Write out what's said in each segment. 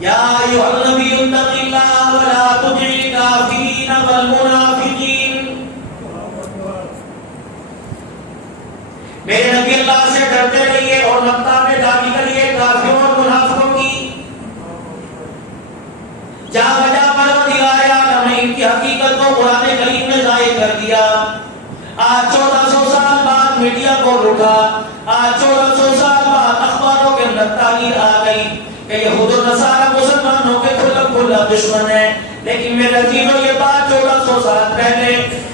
یا ایھا النبی اتق اللہ ولا تطع الکافرین والمنافقین، میرے نبی اللہ سے ڈرتے رہیے اور مکہ میں داخل کریے کافروں اور منافقوں کی۔ جا بجا پروردگار عالم نے ان کی حقیقت کو قرآن کریم میں ظاہر کر دیا۔ آج 1400 سال بعد میڈیا کو لوٹا، آج 1400 سال بعد اخباروں کے اندر تعلیم آ گئی کہ یہود و نصارہ مسلمانوں کے کھلا دشمن ہیں، لیکن میرے عزیزو یہ بات 1400 سال پہلے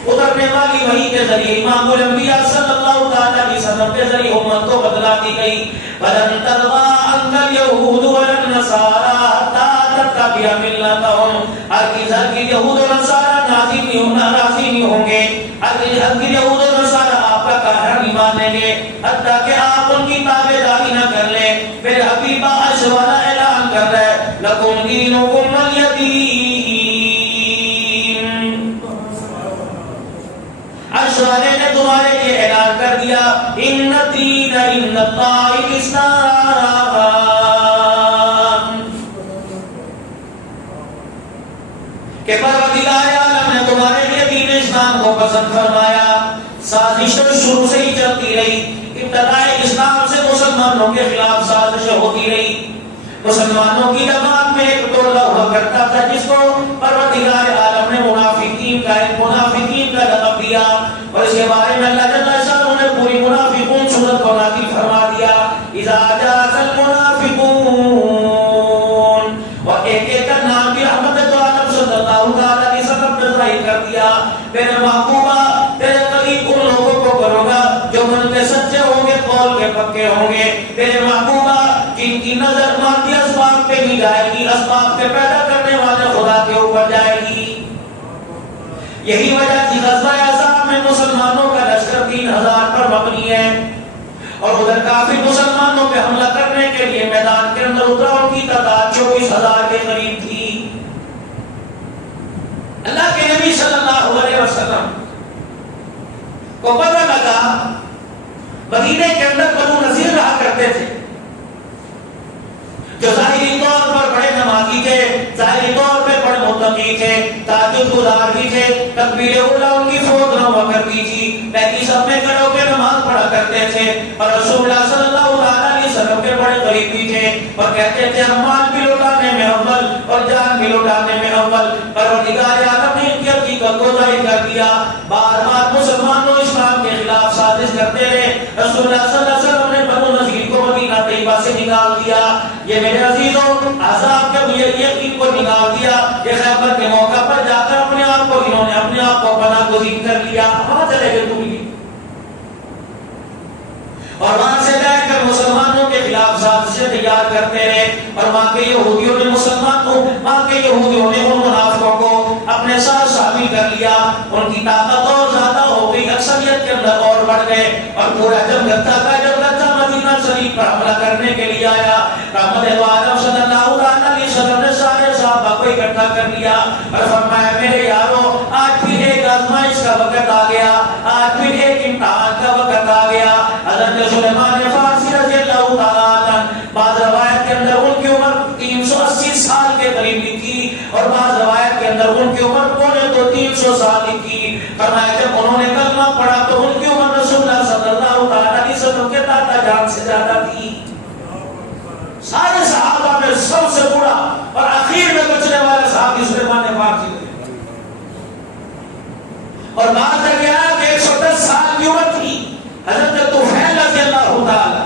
اترنے والی وحی کے ذریعے امام الانبیاء صلی اللہ علیہ وسلم کے ذریعے امت کو بدلا دی گئی۔ وَلَن تَرْضَىٰ عَنكَ الْيَهُودُ وَلَا النَّصَارَىٰ حَتَّىٰ تَتَّبِعَ مِلَّتَهُمْ، ہرگز یہود و نصارہ ناراضی نہیں ہوں گے، ہرگز یہود و نصارہ آپ کا کہنا نہیں مانیں گے حتیٰ کہ آپ ان کی تابعداری نہ کر لیں۔ میرے حبیب عرش والا اعلان کر رہے لَكُمْ دِينُكُمْ وَلِيَ دِينِ، عرش والے نے تمہارے لیے اعلان کر دیا ان الدین عند اللہ الاسلام، کہ پروردگار عالم نے تمہارے لیے دین اسلام کو پسند فرمایا۔ سازش شروع سے ہی چلتی رہی، ابتدائے اسلام سے مسلمانوں کے خلاف سازشیں ہوتی رہی۔ مسلمانوں کی جماعت میں ایک ٹولہ ہوا کرتا تھا جس کو پروردگار عالم نے منافقین کا لقب دیا، اور اس کے بارے میں اللہ جل شانہ نے پوری منافقون سورت کو نازل فرما دیا۔ اذا جاء المنافقون، اور ایک ایک کا نام بھی رحمت عالم صلی اللہ علیہ وسلم نے ظاہر کر دیا۔ میرے محبوبہ تیرے قریب ان لوگوں کو کروں گا جو من کے سچے ہوں گے، قول کے پکے ہوں گے، میرے محبوبہ جن کی نظر مادی اسباب پہ نہیں جائے گی، اسباب کے پیدا کرنے والے خدا کے اوپر جائے گی۔ یہی وجہ تھی غزوہ احزاب میں مسلمانوں کا لشکر 3000 پر مبنی ہے، اور ادھر کافی مسلمانوں پہ حملہ کرنے کے لیے میدان کے اندر اترا، ان کی تعداد 24000 کے قریب تھی۔ اللہ کے نبی صلی اللہ علیہ وسلم کو پتہ لگا مدینے کے اندر بنو نذیر رہا کرتے تھے، جو ظاہری طور پر بڑے نمازی تھے، ظاہری طور پہ بڑے متقی تھے، تہجد گزار بھی تھے، تکبیر اولیٰ ان کی فوت نہ ہوا کرتی تھی، پہلی صف میں کھڑے ہو کے نماز پڑھا کرتے تھے، اور رسول اللہ صلی اللہ علیہ وسلم کے بڑے قریبی تھے، اور کہتے تھے ہم مال بھی لوٹانے میں اول اور جان بھی لوٹانے میں اول۔ پروردگار عالم نے ان کی حقیقت کو ظاہر کر دیا۔ بار بار مسلمانوں اسلام کے خلاف سازش کرتے رہے، رسول اللہ صلی اللہ علیہ وسلم نے بنو نذیر کو مدینہ طیبہ سے نکال دیا۔ یہ میرے عزیزوں عذاب کے یقین کو نکال دیا۔ یہ خیبر کے موقع پر جا کر اپنے آپ کو پناہ گزین کر لیا، وہاں چلے گئے تم بھی، اور وہاں سے بیٹھ کر مسلمانوں کے خلاف سازشیں تیار کرتے رہے، اور وہاں کے یہودیوں نے ان منافقوں کو اپنے ساتھ شامل کر لیا۔ ان کی طاقت اور زیادہ ہو گئی، اکثریت کے اندر اور بڑھ گئے، اور پورا جب گتھا مدینہ شریف پر حملہ کرنے کے لیے آیا، رحمت عالم صلی اللہ علیہ وسلم نے سارے صحابہ کو اکٹھا کر لیا اور فرمایا میرے یارو آج پھر ایک آزمائش کا وقت آ گیا، آج پھر ایک امتحان کا وقت آ گیا۔ حضرت سلیمان فارسی رضی اللہ تعالیٰ عنہ، بعض روایت کے اندر ان کی عمر 380 سال کے قریب تھی، اور بعض روایت کے اندر ان کی عمر 250 سال کی۔ فرمایا جب انہوں نے کلمہ پڑھا تو ان کی عمر رسول اللہ صلی اللہ علیہ وسلم کے دادا جان سے زیادہ تھی۔ سارے صحابہ میں سب سے بڑا اور اخیر میں بچنے والا صحابی سلیمان فارسی تھے، اور بات ہے کہ 110 سال کی عمر تھی حضرت طفیل رضی اللہ تعالی۔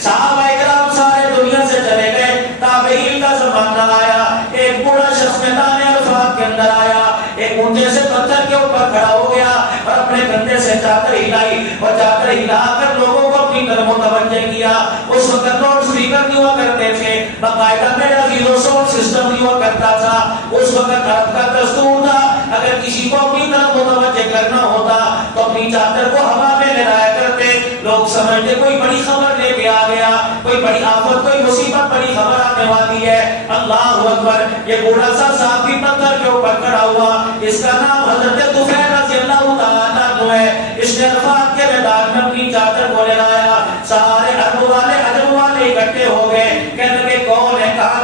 صحابہ اکرام سارے دنیا سے چلے گئے، تابعین کا زمانہ آیا، ایک بڑا شخص میدان عرفات کے اندر آیا، ایک اونچے سے پتھر کے اوپر کھڑا ہو گیا اور اپنے کندھے سے چادر ہلائی، اور چادر ہلا کر لوگوں کو اپنی طرف متوجہ کیا۔ اس وقت لاؤڈ اسپیکر نہیں ہوا کرتے تھے، باقاعدہ میرے عزیزوں ساؤنڈ سسٹم نہیں ہوا کرتا تھا۔ اس وقت عرب کا دستور تھا اگر کسی کو اپنی طرف متوجہ کرنا ہوتا تو اپنی چادر کو ہوا میں لہرایا کرتے، لوگ سمجھتے کوئی بڑی خبر لے کے آ گیا، کوئی بڑی آفت، کوئی مصیبت، بڑی خبر آنے والی ہے۔ اللہ اکبر، یہ بوڑھا سا صحابی پتھر کے اوپر کھڑا ہوا، اس کا نام حضرت طفیل رضی اللہ تعالیٰ عنہ ہے۔ اس نے عرفات کے میدان میں اپنی چادر کو لہرایا، سارے عرب والے عجم والے اکٹھے ہو گئے، کہنے لگے کون ہے، کہاں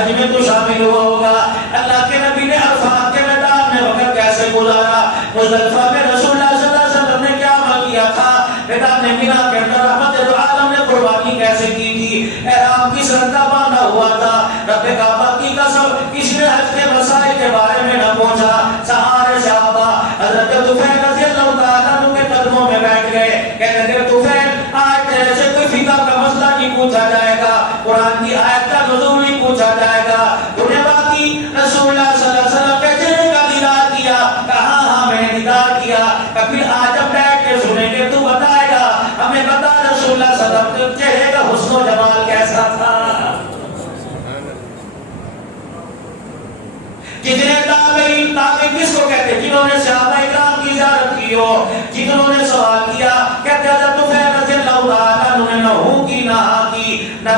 حج میں تو شامل ہوا ہوگا. اللہ کے نبی نے عرفات کے میدان میں وقت کیسے گزارا, مزدلفہ میں رسول اللہ صلی اللہ علیہ وسلم نے کیا عمل کیا تھا, میدان مینا کے اندر رحمت دو عالم نے قربانی کیسے کی تھی, احرام کی سرنگا باندھا ہوا تھا. رب کعبہ کی قسم کسی نے حج کے مسائل کے بارے میں نہ پوچھا. سارے صحابہ حضرت طفیل رضی اللہ تعالیٰ عنہ کے قدموں میں بیٹھ گئے, کہنے لگے طفیل آج تیرے سے کوئی فقہ کا مسئلہ نہیں پوچھا جائے گا, قرآن کی آیت کا نزول نہیں پوچھا جائے گا. انہیں باقی رسول اللہ صلی اللہ علیہ وسلم کے چہرے کا دیدار کیا, کہا ہاں میں نے دیدار کیا. کبھی آج ہم بیٹھ کے سنیں گے تو بتائے گا ہمیں بتا رسول اللہ صلی اللہ علیہ وسلم کے چہرے کا حسن و جمال کیسا تھا. جتنے تابعین, تابعین کس کو کہتے ہیں, جنہوں نے صحابہ اکرام کی زیارت کی ہو, جنہوں نے سوال کیا, کہتے ہیں حضرت طفیل رضی اللہ تعالیٰ عنہ نے نہ ہوں کی نہ ہاں کی, نہ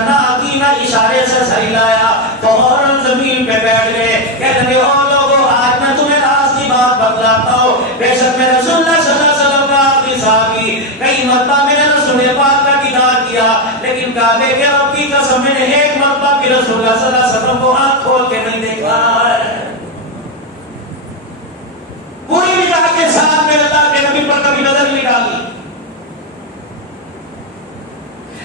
کی نہ اشارے سے سر ہلایا, فوراً زمین پہ بیٹھ گئے. کہتے ہیں او لوگوں آج میں تمہیں راز کی بات بتلاتا ہوں, بے شک میں رسول اللہ صلی اللہ علیہ وسلم کا آخری صحابی, کئی مرتبہ میں نے رسول پاک کا دیدار کیا, لیکن کعبے کے رب کی قسم میں نے ایک مرتبہ بھی رسول اللہ صلی اللہ علیہ وسلم کو آنکھ کھول کے نہیں دیکھا ہے. پوری نگاہ کے ساتھ میں اللہ کے نبی پر کبھی نظر نہیں ڈالی.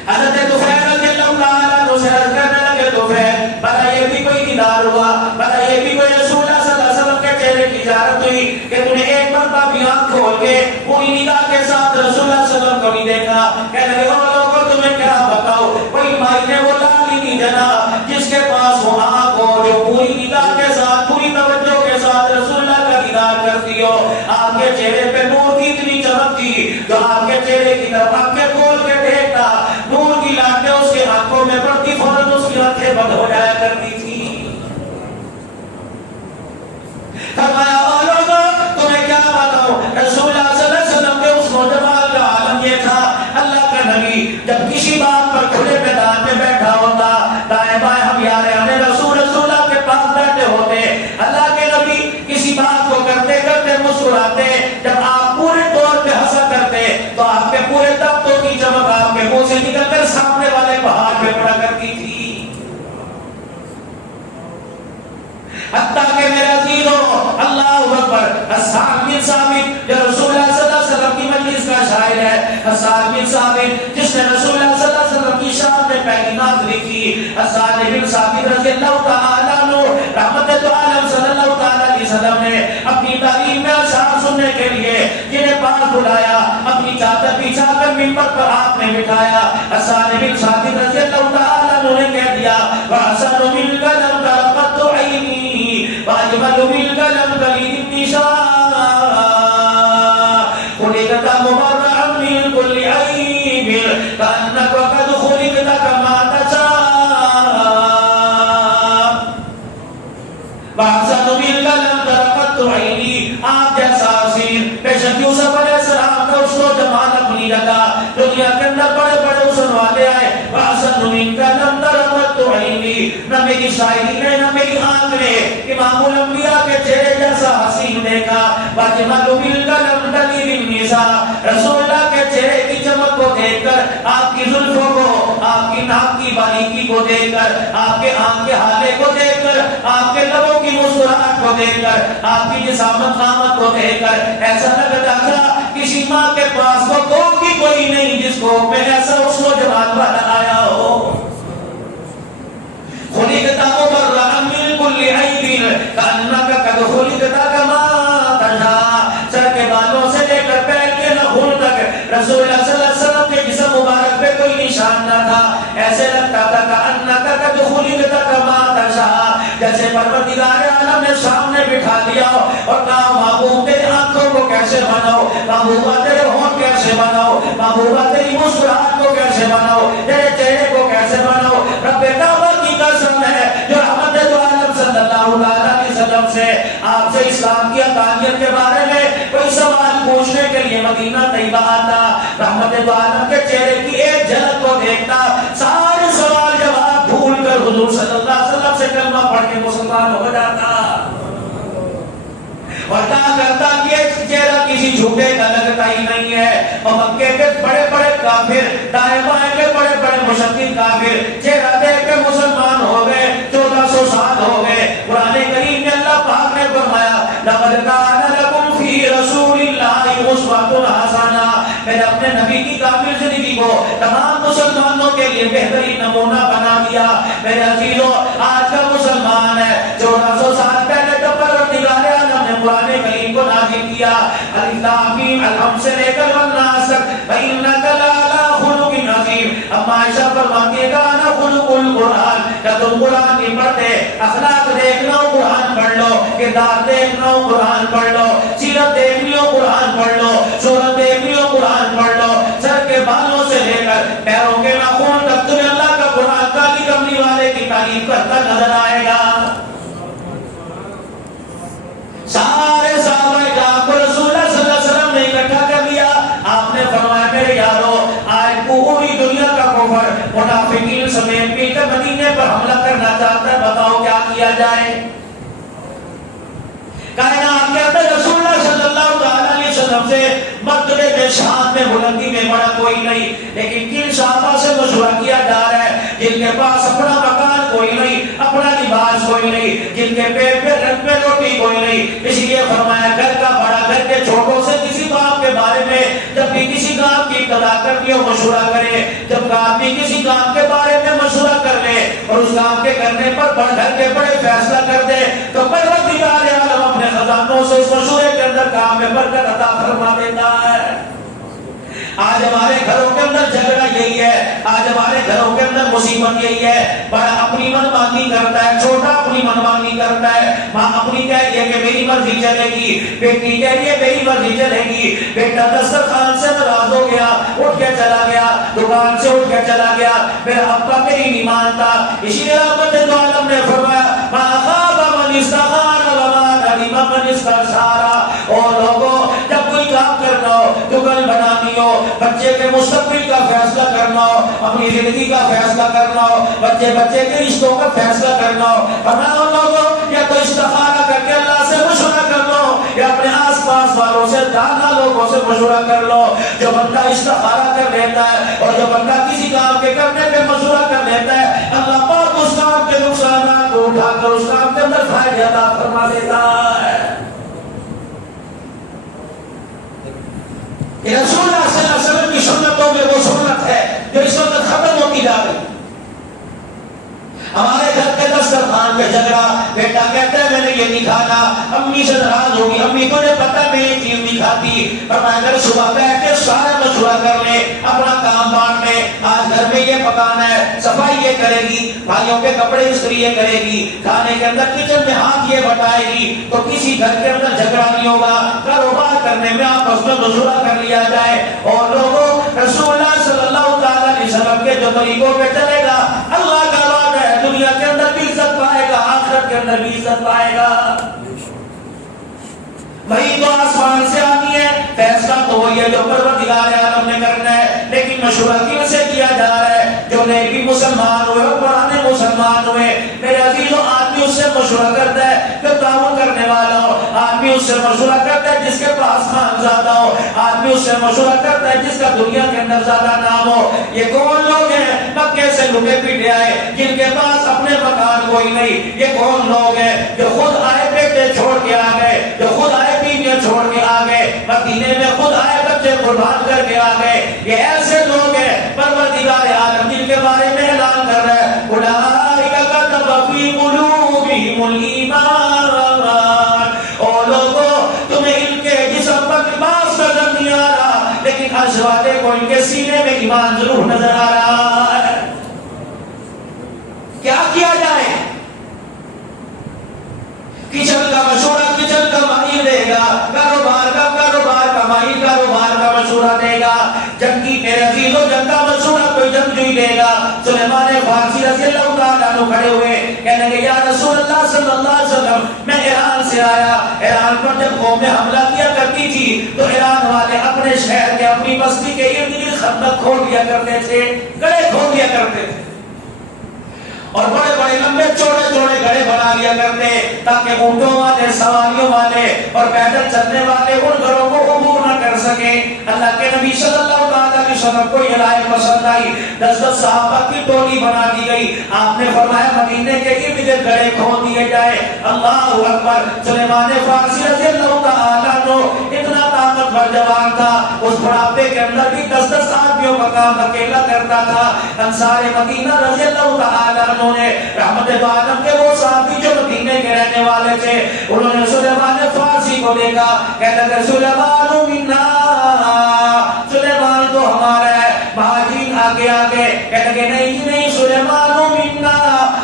حضرت طفیل رضی اللہ تعالیٰ عنہ سے عرض کرنے لگے, طفیل بھلا یہ بھی کوئی دیدار ہوا, بھلا یہ بھی کوئی رسول اللہ صلی اللہ علیہ وسلم کے چہرے کی زیارت ہوئی کہ تو نے ایک مرتبہ بھی آنکھ کھول کے پوری نگاہ کے ساتھ رسول اللہ صلی اللہ علیہ وسلم کو نہیں دیکھا. کہنے لگے او لوگوں تمہیں کیا بتاؤ, کوئی مائی نے وہ لال ہی نہیں جنا جس کے پاس وہ آنکھ ہو جو پوری نگاہ کے ساتھ پوری توجہ کے ساتھ رسول اللہ کا دیدار کرتی ہو. آپ کے چہرے پہ نور کی اتنی چمک تھی جو آپ کے چہرے کی طرف آنکھیں کھول کے دیکھتا, نور کی لانٹیں اس کے آنکھوں میں پڑتی, فوراً اس کی آنکھیں بند ہو جایا کرتی تھی. فرمایا او لوگوں تمہیں کیا بتاؤں, رسول اللہ صلی اللہ علیہ وسلم کے اس نوجوان کا عالم یہ تھا, اللہ کا نبی جب کسی بات پر کھلے میدان میں بیٹھا ہوتا, دائیں بائیں ہم یارے ہمیں رسول اللہ کے پاس بیٹھے ہوتے, اللہ کے نبی کسی بات کو کرتے کرتے مسکراتے, جب آپ پورے طور پہ ہنسا کرتے تو آپ کے پورے دانتوں کی چمک آپ کے منہ سے نکل کر سامنے والے پہاڑ پہ پڑا کرتی تھی. حتیٰ کہ میرے عزیزوں اللہ اکبر, حسان بن ثابت جو رسول اللہ صلی اللہ علیہ وسلم کی مجلس کا شاعر ہے, حسان بن ثابت جس نے رسول اللہ صلی اللہ علیہ وسلم کی شان میں پہلی نازلی کی, حسان بن ثابت رضی اللہ تعالیٰ عنہ رحمت دو عالم صلی اللہ تعالیٰ علیہ وسلم نے اپنی تعلیم میں اشعار سننے کے لیے جنہیں پاس بلایا, اپنی چادر بچھا کر منبر پر آپ نے بٹھایا. حسان بن ثابت رضی اللہ تعالیٰ عنہ نے کہہ دیا وَحَسَنُ بِالْقَلَمْ تَرَقَتُ عَيْنِي وَأَجْمَلُ بِالْقَلَمْ قَلِيلِ النِّشَاءِ خُلِقْتَ مُبَرَّأً مِنْ كُلِّ عَيْبٍ كَأَنَّكَ قَدْ خُلِقْتَ كَمَا تَشَاءُ وَحَسَنُ بِالْقَلَمْ تَرَقَتُ عَيْنِي. آپ جیسا حسین بے شک یوسف علیہ السلام کا اس کو جمال اپنی جگہ, دنیا کے اندر بڑے بڑے حسن والے آئے, وَحَسَنُ بِالْقَلَمْ تَرَقَتُ عَيْنِي. نہ میری شاعری نے نہ میری آنکھ نے امام الانبیاء کے چہرے جیسا حسین دیکھا. وَأَجْمَلُ بِالْقَلَمْ قَلِيلِ النِّسَاءِ. رسول اللہ کے چہرے کی چمک کو دیکھ کر, آپ کی زلفوں کو, آپ کی ناک کی باریکی کو دیکھ کر, آپ کے آنکھ کے حالے کو دیکھ کر, آپ کے لبوں کی مسکراہٹ کو دیکھ کر, آپ کی جسامت قامت کو دیکھ کر ایسا لگتا تھا کسی ماں کے پاس وہ کوئی بھی کوئی نہیں جس کو میں ایسا اس کو جمال والا آیا ہو. خُلِقْتَ مُبَرَّأً مِنْ كُلِّ عَيْبٍ كَأَنَّكَ قَدْ خُلِقْتَ كَمَا تَشَاءُ. سر کے بالوں سے لے کر پیر کے ناخن تک رسول اللہ صلی اللہ علیہ وسلم کے جسم مبارک پہ کوئی نشان نہ تھا. ایسے لگتا تھا كَأَنَّكَ قَدْ خُلِقْتَ كَمَا تَشَاءُ, جیسے پروردگار عالم نے سامنے بٹھا دیا اور کہا محبوب تیری آنکھوں کو کیسے بناؤ, محبوبہ تیرے ہونٹ کیسے بناؤ, محبوبہ تیری مسکراہٹ کو کیسے بناؤ, تیرے چہرے کو کیسے بناؤ. رب کعبہ کی قسم ہے جو رحمت دو عالم صلی اللہ علیہ وسلم سے آپ سے اسلام کی حقانیت کے بارے میں کوئی سوال پوچھنے کے لیے مدینہ طیبہ آتا, رحمت دو عالم کے چہرے کی ایک جھلک کو دیکھتا, سارے سوال جواب بھول کر حضور صلی اللہ علیہ وسلم سے کلمہ پڑھ کے مسلمان ہو جاتا. اور کہا کرتا کہ چہرہ کسی جھوٹے کا لگتا ہی نہیں ہے. اور مکے کے بڑے بڑے کافر, دائیں بائیں کے بڑے بڑے مشرک کافر چہرہ دیکھ کے مسلمان ہو گئے. 1400 لقد كان لكم في رسول الله اسوة حسنہ، میں نے اپنے نبی کی کامل زندگی کو تمام مسلمانوں کے لیے بہترین نمونہ بنا دیا۔ میرے عزیزو، آج کا مسلمان ہے 1400 سال پہلے تو پروردگار عالم نے قرآن کریم کو نازل کیا، الف لام میم الحمد سے لے کر والناس تک، وَإِنَّكَ لَعَلَىٰ خُلُقٍ عَظِيمٍ۔ اب عائشہ فرماتی ہے کانا خلق القرآن، کہ تم قرآن نہیں پڑھتے، اخلاق دیکھنا ہو قرآن پڑھ لو، کردار دیکھنا ہو قرآن پڑھ لو، سیرت دیکھنی ہو قرآن پڑھ لو، صورت دیکھنی ہو قرآن پڑھ لو، سر کے بالوں سے لے کر پیروں کے ناخن تک تمہیں اللہ کا قرآن کالی کملی والے کی تعریف کرتا نظر آئے گا۔ سارے صحابہ کرام کو رسول اللہ صلی اللہ علیہ وسلم نے اکٹھا کر لیا، آپ نے فرمایا میرے یارو، آج پوری دنیا کا کفر منافقین سمیت مل کر مدینے پر حملہ کرنا چاہتا ہے، بتاؤ کیا کیا جائے؟ کائنات کے اندر رسول اللہ صلی اللہ علیہ وسلم سے مرتبے میں شان میں بلندی میں بڑا کوئی نہیں، لیکن کن صحابہ سے مشورہ کیا جا رہا ہے جن کے پاس اپنا مکان کوئی نہیں، اپنا لباس کوئی نہیں، جن کے پیٹ پہ رنگ پہ روٹی کوئی نہیں، اس لیے فرمایا گھر کا بڑا گھر کے چھوٹوں سے کسی کام کے بارے میں جب بھی کسی کام کی ابتدا کرنی ہو مشورہ کرے، جب آدمی کسی کام کے بارے میں مشورہ کر لے اور اس کام کے کرنے پر بڑھ گھر کے بڑے فیصلہ کر دے تو پروردگار عالم اپنے خزانوں سے اس مشورے کے اندر کام میں برکت عطا فرما دیتا ہے۔ آج ہمارے گھروں کے اندر جھگڑا یہی ہے، آج ہمارے گھروں کے اندر مصیبت یہی ہے، بڑا اپنی منمانی کرتا ہے، چھوٹا اپنی منمانی کرتا ہے، ماں اپنی کہہ رہی ہے کہ میری مرضی چلے گی، بیٹی کہہ رہی ہے میری مرضی چلے گی، بیٹا دسترخوان سے ناراض ہو گیا، اٹھ کے چلا گیا، دکان سے اٹھ کے چلا گیا، میرا ابا میری نہیں مانتا، اسی لیے رحمت دو عالم نے فرمایا ما خاب من استخار وما ندم من استشار۔ اور لوگوں جب کوئی کام کرنا ہو، دکان بنانی ہو، بچے کے مستقبل کا فیصلہ کرنا ہو، اپنی زندگی کا فیصلہ کرنا ہو، بچے کے رشتوں کا فیصلہ کرنا ہو، فرمایا ان لوگوں یا تو استخارہ کر کے اللہ سے مشورہ کر لو یا اپنے آس پاس والوں سے دانا لوگوں سے مشورہ کر لو۔ جو بندہ استخارہ کر لیتا ہے اور جو بندہ کسی کام کے کرنے پہ مشورہ کر لیتا ہے، اللہ پاک اس کام کے نقصانات کو اٹھا کر اس کام کے اندر فائدہ عطا فرما دیتا ہے۔ کہ رسول اللہ صلی اللہ علیہ وسلم کی سنتوں میں وہ سنت ہے جو اس وقت ختم ہوتی جا رہی۔ ہمارے گھر کے دسترخوان پہ جھگڑا، بیٹا کہتا ہے میں نے یہ نہیں کھانا، امی سے ناراض ہوگی، امی کو پتا میں یہ چیز نہیں کھاتی، پر میں اگر صبح بیٹھ کے سارا مشورہ کر لے، اپنا کام بانٹ لے، آج گھر میں یہ پکانا ہے، صفائی یہ کرے گی، بھائیوں کے کپڑے استری یہ کرے گی، کھانے کے اندر کچن میں ہاتھ یہ بٹائے گی، تو کسی گھر کے اندر جھگڑا نہیں ہوگا۔ کاروبار کرنے میں آپس میں مشورہ کر لیا جائے اور لوگوں رسول اللہ صلی اللہ علیہ وسلم کے جو طریقوں پہ چلے گا، اللہ کا وعدہ ہے دنیا کے اندر بھی عزت پائے گا، آخرت کے اندر بھی عزت پائے گا۔ وہی تو آسمان سے آتی ہے، فیصلہ تو وہی ہے جو پروردگار عالم نے کرنا ہے، لیکن مشورہ کن سے کیا جا رہا ہے؟ جو نیکی مسلمان ہوئے اور پرانے مسلمان ہوئے۔ میرے عزیزوں، آدمی اس سے مشورہ کرتا ہے جو تعاون کرنے والا ہو، آدمی اس سے مشورہ کرتا ہے جس کے پاس مال زیادہ ہو، آدمی اس سے مشورہ کرتا ہے جس کا دنیا کے اندر زیادہ نام ہو۔ یہ کون لوگ ہیں مکے سے لٹے پیٹے آئے جن کے پاس اپنے مکان کوئی نہیں؟ یہ کون لوگ ہیں جو خود آئے بیٹے چھوڑ کے آ گئے، جو خود آئے بیویاں چھوڑ کے آ گئے، مدینے میں خود آئے بچے قربان کر کے آ گئے؟ یہ ایسے لوگ ہیں پروردگار عالم جن کے بارے میں اعلان کر رہا ہے اولئک کتب فی قلوبہم الایمان۔ اور لوگوں تمہیں ان کے جسم پر لباس نظر نہیں آ رہا، لیکن ازواجیں کو ان کے سینے میں ایمان ضرور نظر آ رہا ہے۔ کیا کیا جائے؟ کچن کا مشورہ کچن کا ماہر دے گا، کاروبار کا ماہر کاروبار کا مشورہ دے گا، جنگی میرے عزیزوں جنگ کا مشورہ کوئی جنگجوئی دے گا۔ سلیمان فارسی رضی اللہ تعالیٰ عنہ کھڑے ہوئے کہنے لگے یا رسول اللہ صلی اللہ علیہ وسلم، میں ایران سے آیا، ایران پر جب قومیں حملہ کیا کرتی تھی تو ایران والے اپنے شہر کے اپنی بستی کے ارد گرد خندق کھود دیا کرتے تھے، گڑھے کھود دیا کرتے تھے، اور بڑے بڑے لمبے چوڑے چوڑے گڑھے بنا لیا کرتے تاکہ اونٹوں والے، سواریوں والے اور پیدل چلنے والے ان گھروں کو عبور نہ کر سکیں۔ اللہ کے نبی صلی اللہ علیہ وسلم کو یہ رائے پسند آئی، 10 صحابہ کی ٹولی بنا دی گئی۔ آپ نے فرمایا مدینے کے ارد گرد گڑھے کھود دیے جائے۔ اللہ اکبر۔ سلیمان فارسی رضی اللہ تعالیٰ عنہ اتنا طاقتور جوان تھا، اس بڑھاپے کے اندر بھی 10 آدمیوں کا کام اکیلا کرتا تھا۔ انصار مدینہ رضی اللہ تعالیٰ عنہ نے رحمت دو عالم کے وہ ساتھی جو مدینے کے رہنے والے تھے، انہوں نے سلیمان فارسی کو دیکھا، کہنے لگے سلیمان منا، سلیمان تو ہمارا ہے۔ مہاجرین آگے آگے کہنے لگے نہیں نہیں، سلیمان منا،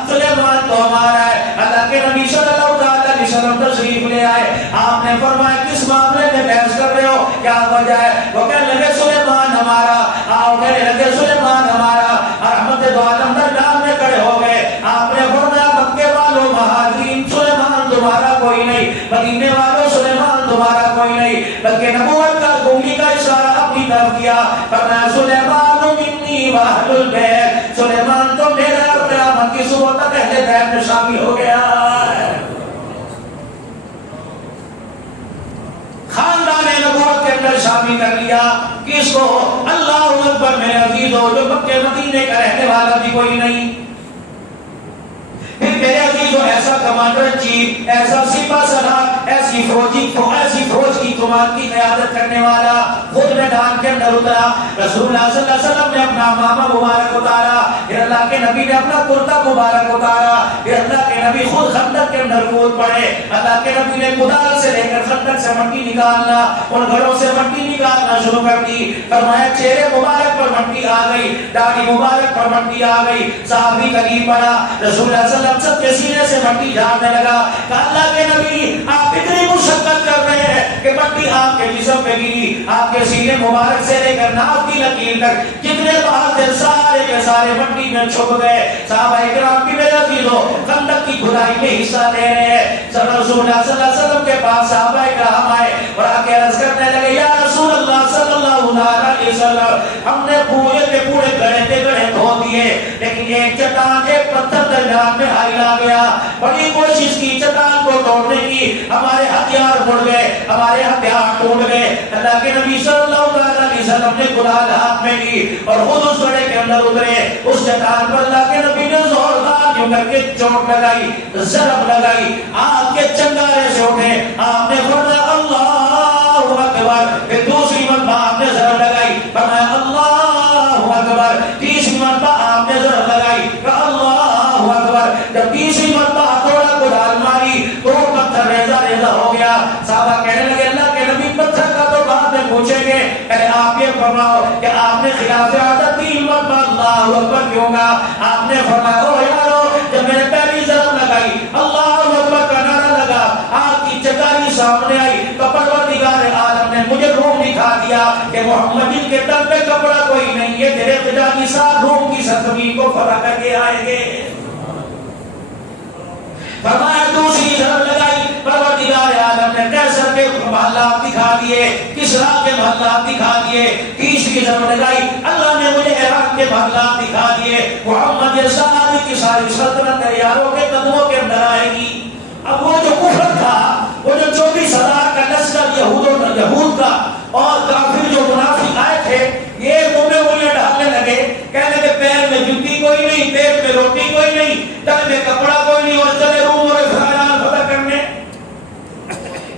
سلیمان تو ہمارا ہے۔ اللہ کے نبی صلی اللہ علیہ وسلم تشریف لے آئے۔ آپ نے فرمایا کس معاملے میں بحث کر رہے ہو، کیا وجہ ہے؟ وہ کہنے لگے سلیمان ہمارا۔ آؤ کہنے لگے سلیمان ہمارا۔ رحمت دو عالم درمیان میں کھڑے ہو گئے۔ آپ نے فرمایا مکے والوں، مہاجرین، سلیمان تمہارا کوئی نہیں، مدینے والوں سلیمان تمہارا کوئی نہیں، بلکہ نبوت کا انگلی کا اشارہ اپنی طرف کیا، فرمایا سلیمان منی واہل البیت، سلیمان تو میرا اور قیامت کی صبح تک اہل بیت میں شامل ہو گیا ہے۔ خاندان نبوت کے اندر شامل کر لیا۔ کس کو؟ اللہ اکبر میرے عزیزو، جو مکے مدینے کا رہنے والا بھی کوئی نہیں۔ پھر میرے عزیزو ایسا کمانڈر چیف، ایسا سپاہ سالار، ایسی فوج کی کمان کی قیادت کرنے والا خود میدان کے اندر اترا۔ رسول اللہ صلی اللہ علیہ وسلم نے اپنا امامہ مبارک اتارا، پھر اللہ کے نبی نے اپنا کرتا مبارک اتارا، پھر اللہ کے نبی خود خندق کے اندر کود پڑے۔ اللہ کے نبی نے کدال سے لے کر خندق سے مٹی نکالنا، ان گھروں سے مٹی نکالنا شروع کر دی۔ فرمایا چہرے مبارک پر مٹی آ گئی، داڑھی مبارک پر مٹی آ گئی۔ صحابی قریب پڑا، رسول اللہ صلی اللہ علیہ وسلم سب کے سینے سے مٹی جھاڑنے لگا۔ کہ اللہ کے نبی آپ اتنی مشقت کر رہے ہیں کہ مٹی آپ کے جسم پہ گری، آپ کے سینے مبارک سے لے کر ناف کی لکیر تک جتنے بال تھے سارے کے سارے مٹی میں چھپ گئے۔ صحابہ کرام بھی میرے عزیزو خندق کی کھدائی میں حصہ لے رہے ہیں۔ رسول اللہ صلی اللہ علیہ وسلم کے پاس صحابہ کرام آئے اور آ کے عرض کرنے لگے یا رسول اللہ صلی اللہ علیہ وسلم، ہم نے پورے کے پورے گڑھے کے گڑھے دھو دیے، لیکن ایک چٹان، ایک پتھر درمیان میں حائل آ گیا۔ بڑی کوشش کی چٹان کو توڑنے کی، ہمارے ہتھیار مڑ گئے، ہمارے ہتھیار ٹوٹ گئے۔ اللہ کے نبی صلی اللہ علیہ وسلم نے کدال ہاتھ میں لی اور خود اس گڑھے کے اندر اترے۔ اس چٹان پر اللہ کے نبی نے زوردار یوں کر کے چوٹ لگائی، ضرب لگائی، آگ کے چنگارے سے اٹھے۔ آپ نے فرمایا اللہ اکبر، پھر دوسری مرتبہ آپ نے ضرب لگائی، فرمایا اللہ اکبر، تیسری مرتبہ آپ نے ضرب لگائی، اللہ اکبر، جب تیسری مرتبہ ہتھوڑا کو ڈال ماری تو پتھر ریزہ ریزہ ہو گیا۔ صحابہ کہنے لگے اللہ کے نبی پتھر کا تو بعد میں پوچھیں گے، کہ آپ یہ فرماؤ کہ آپ نے خلاف عادت 3 مرتبہ اللہ اکبر کیوں کہا؟ آپ نے فرمایا او یارو، جب میں نے پہلی ضرب لگائی، اللہ اکبر کا نعرہ لگا، آگ کی چنگاری سامنے آئی، تو پروردگار عالم نے مجھے روم دکھا دیا کہ محمد جن کے تن پہ کپڑا کوئی نہیں، یہ تیرے خدا کی ساتھ روم کی سرزمین کو فتح کر کے آئیں گے۔ فرمایا دوسری ضرب لگائی، پروردگار عالم نے کیسر کے محلات دکھا دیے، کسرا کے محلات دکھا دیے۔ تیسری ضرب لگائی، اللہ نے مجھے عراق کے محلات دکھا دیے۔ محمد یہ ساری کی ساری سلطنت یاروں کے قدموں کے اندر آئے گی۔ اب وہ جو کفر تھا، وہ جو 24,000 کا لشکر یہود کا اور کافر جو منافق آئے تھے، یہ منہ میں انگلیاں ڈالنے لگے، کہنے لگے پیر میں جوتی کوئی نہیں، پیٹ میں روٹی کوئی نہیں، تن میں کپڑا کوئی نہیں، اور چلے روم اور اسرائیل فتح کرنے۔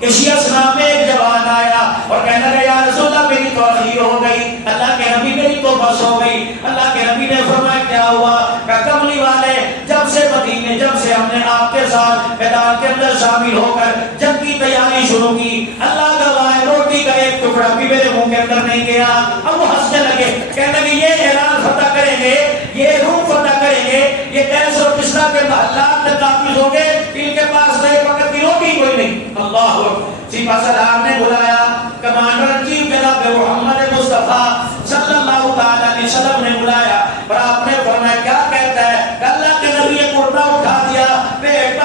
اسی اسنا میں ایک جوان آیا اور کہنے لگا یا رسول اللہ میری تو تاخیر ہو گئی، اللہ کے نبی میری تو بس ہو گئی۔ اللہ کے نبی نے فرمایا کیا ہوا؟ کہ کملی والے جب سے مدینے، جب سے ہم نے آپ کے ساتھ میدان کے اندر شامل ہو کر جنگ کی تیاری شروع کی، اللہ گواہ ہے روٹی کا ایک ٹکڑا بھی میرے منہ کے اندر نہیں گیا۔ اب وہ ہنسنے لگے، کہنے لگے یہ ایران فتح کریں گے، یہ روم فتح کریں گے، یہ کیس اور کسرا کے محلات میں قابض ہو گئے، ان کے پاس نئے وقت کی روٹی کوئی نہیں۔ اللہ سپاہ سالار نے بلایا، کمانڈر چیف جناب محمد مصطفیٰ صلی اللہ علیہ وسلم نے بلایا اور آپ نے فرمایا کیا کہتا ہے؟ کہ اللہ کے نبی نے کرتا اٹھا دیا، پیٹ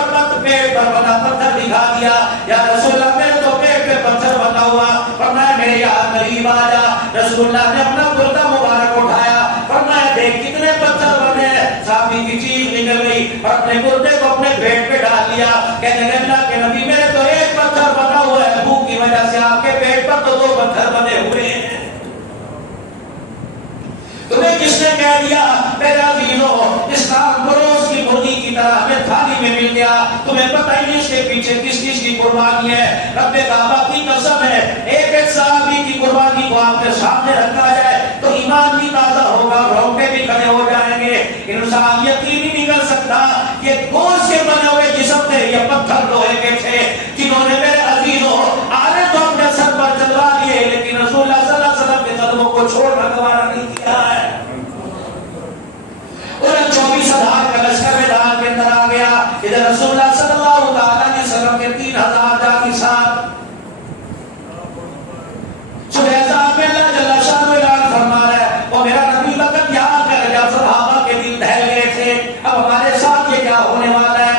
پر بنا پتھر دکھا دیا، یا رسول اللہ میرے تو پیٹ پہ پتھر بنا ہوا۔ فرمایا میرے یہاں قریب آ جا۔ رسول اللہ نے اپنا کرتا مبارک اٹھایا، فرمایا دیکھ کتنے پتھر بنے ہیں۔ صحابی کی چیخ نکل گئی، اور اپنے مردے کو اپنے پیٹ پہ ڈال دیا. کہنے لگے اللہ کے نبی میرے تو ایک پتھر بنا ہوا ہے, بھوک کی وجہ سے آپ کے پیٹ پر تو 2 پتھر بنے ہوئے ہیں. تمہیں کس نے کہہ دیا میرے عزیزو اسلام بروز کی مرغی کی طرح ہمیں تھالی میں مل گیا, تمہیں پتہ ہی نہیں اس کے پیچھے کس کس کی قربانی ہے. رب کعبہ کی قسم ہے ایک ایک صحابی کی قربانی کو آپ کے سامنے رکھا جائے تو ایمان بھی تازہ ہوگا, رونگٹے بھی کھڑے ہو جائیں گے. انسان یقین ہی نہیں کر سکتا کہ گوشت کے بنے ہوئے جسم تھے یہ پتھر لوہے کے تھے جنہوں نے میرے عزیزو آنے تو اپنے سر پر چلوا لیے لیکن رسول اللہ صلی اللہ علیہ وسلم کے قدموں کو چھوڑنا گوارا نہیں کیا ہے. 24,000 کا لشکر میدان کے اندر آ گیا. ادھر رسول اللہ صلی اللہ علیہ وسلم کے 3,000 جاتی ساتھ صبح میں اللہ جل شانہ اعلان فرما رہا ہے وہ میرا نبی وقت یاد کر جب صحابہ کے دل دہل گئے تھے اب ہمارے ساتھ یہ کیا ہونے والا ہے.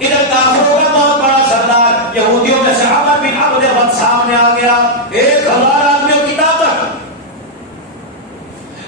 ادھر کافروں کا بہت بڑا سردار یہودیوں میں سے عمر بن عبد الود سامنے آ گیا, 1,000 آدمیوں کی طاقت,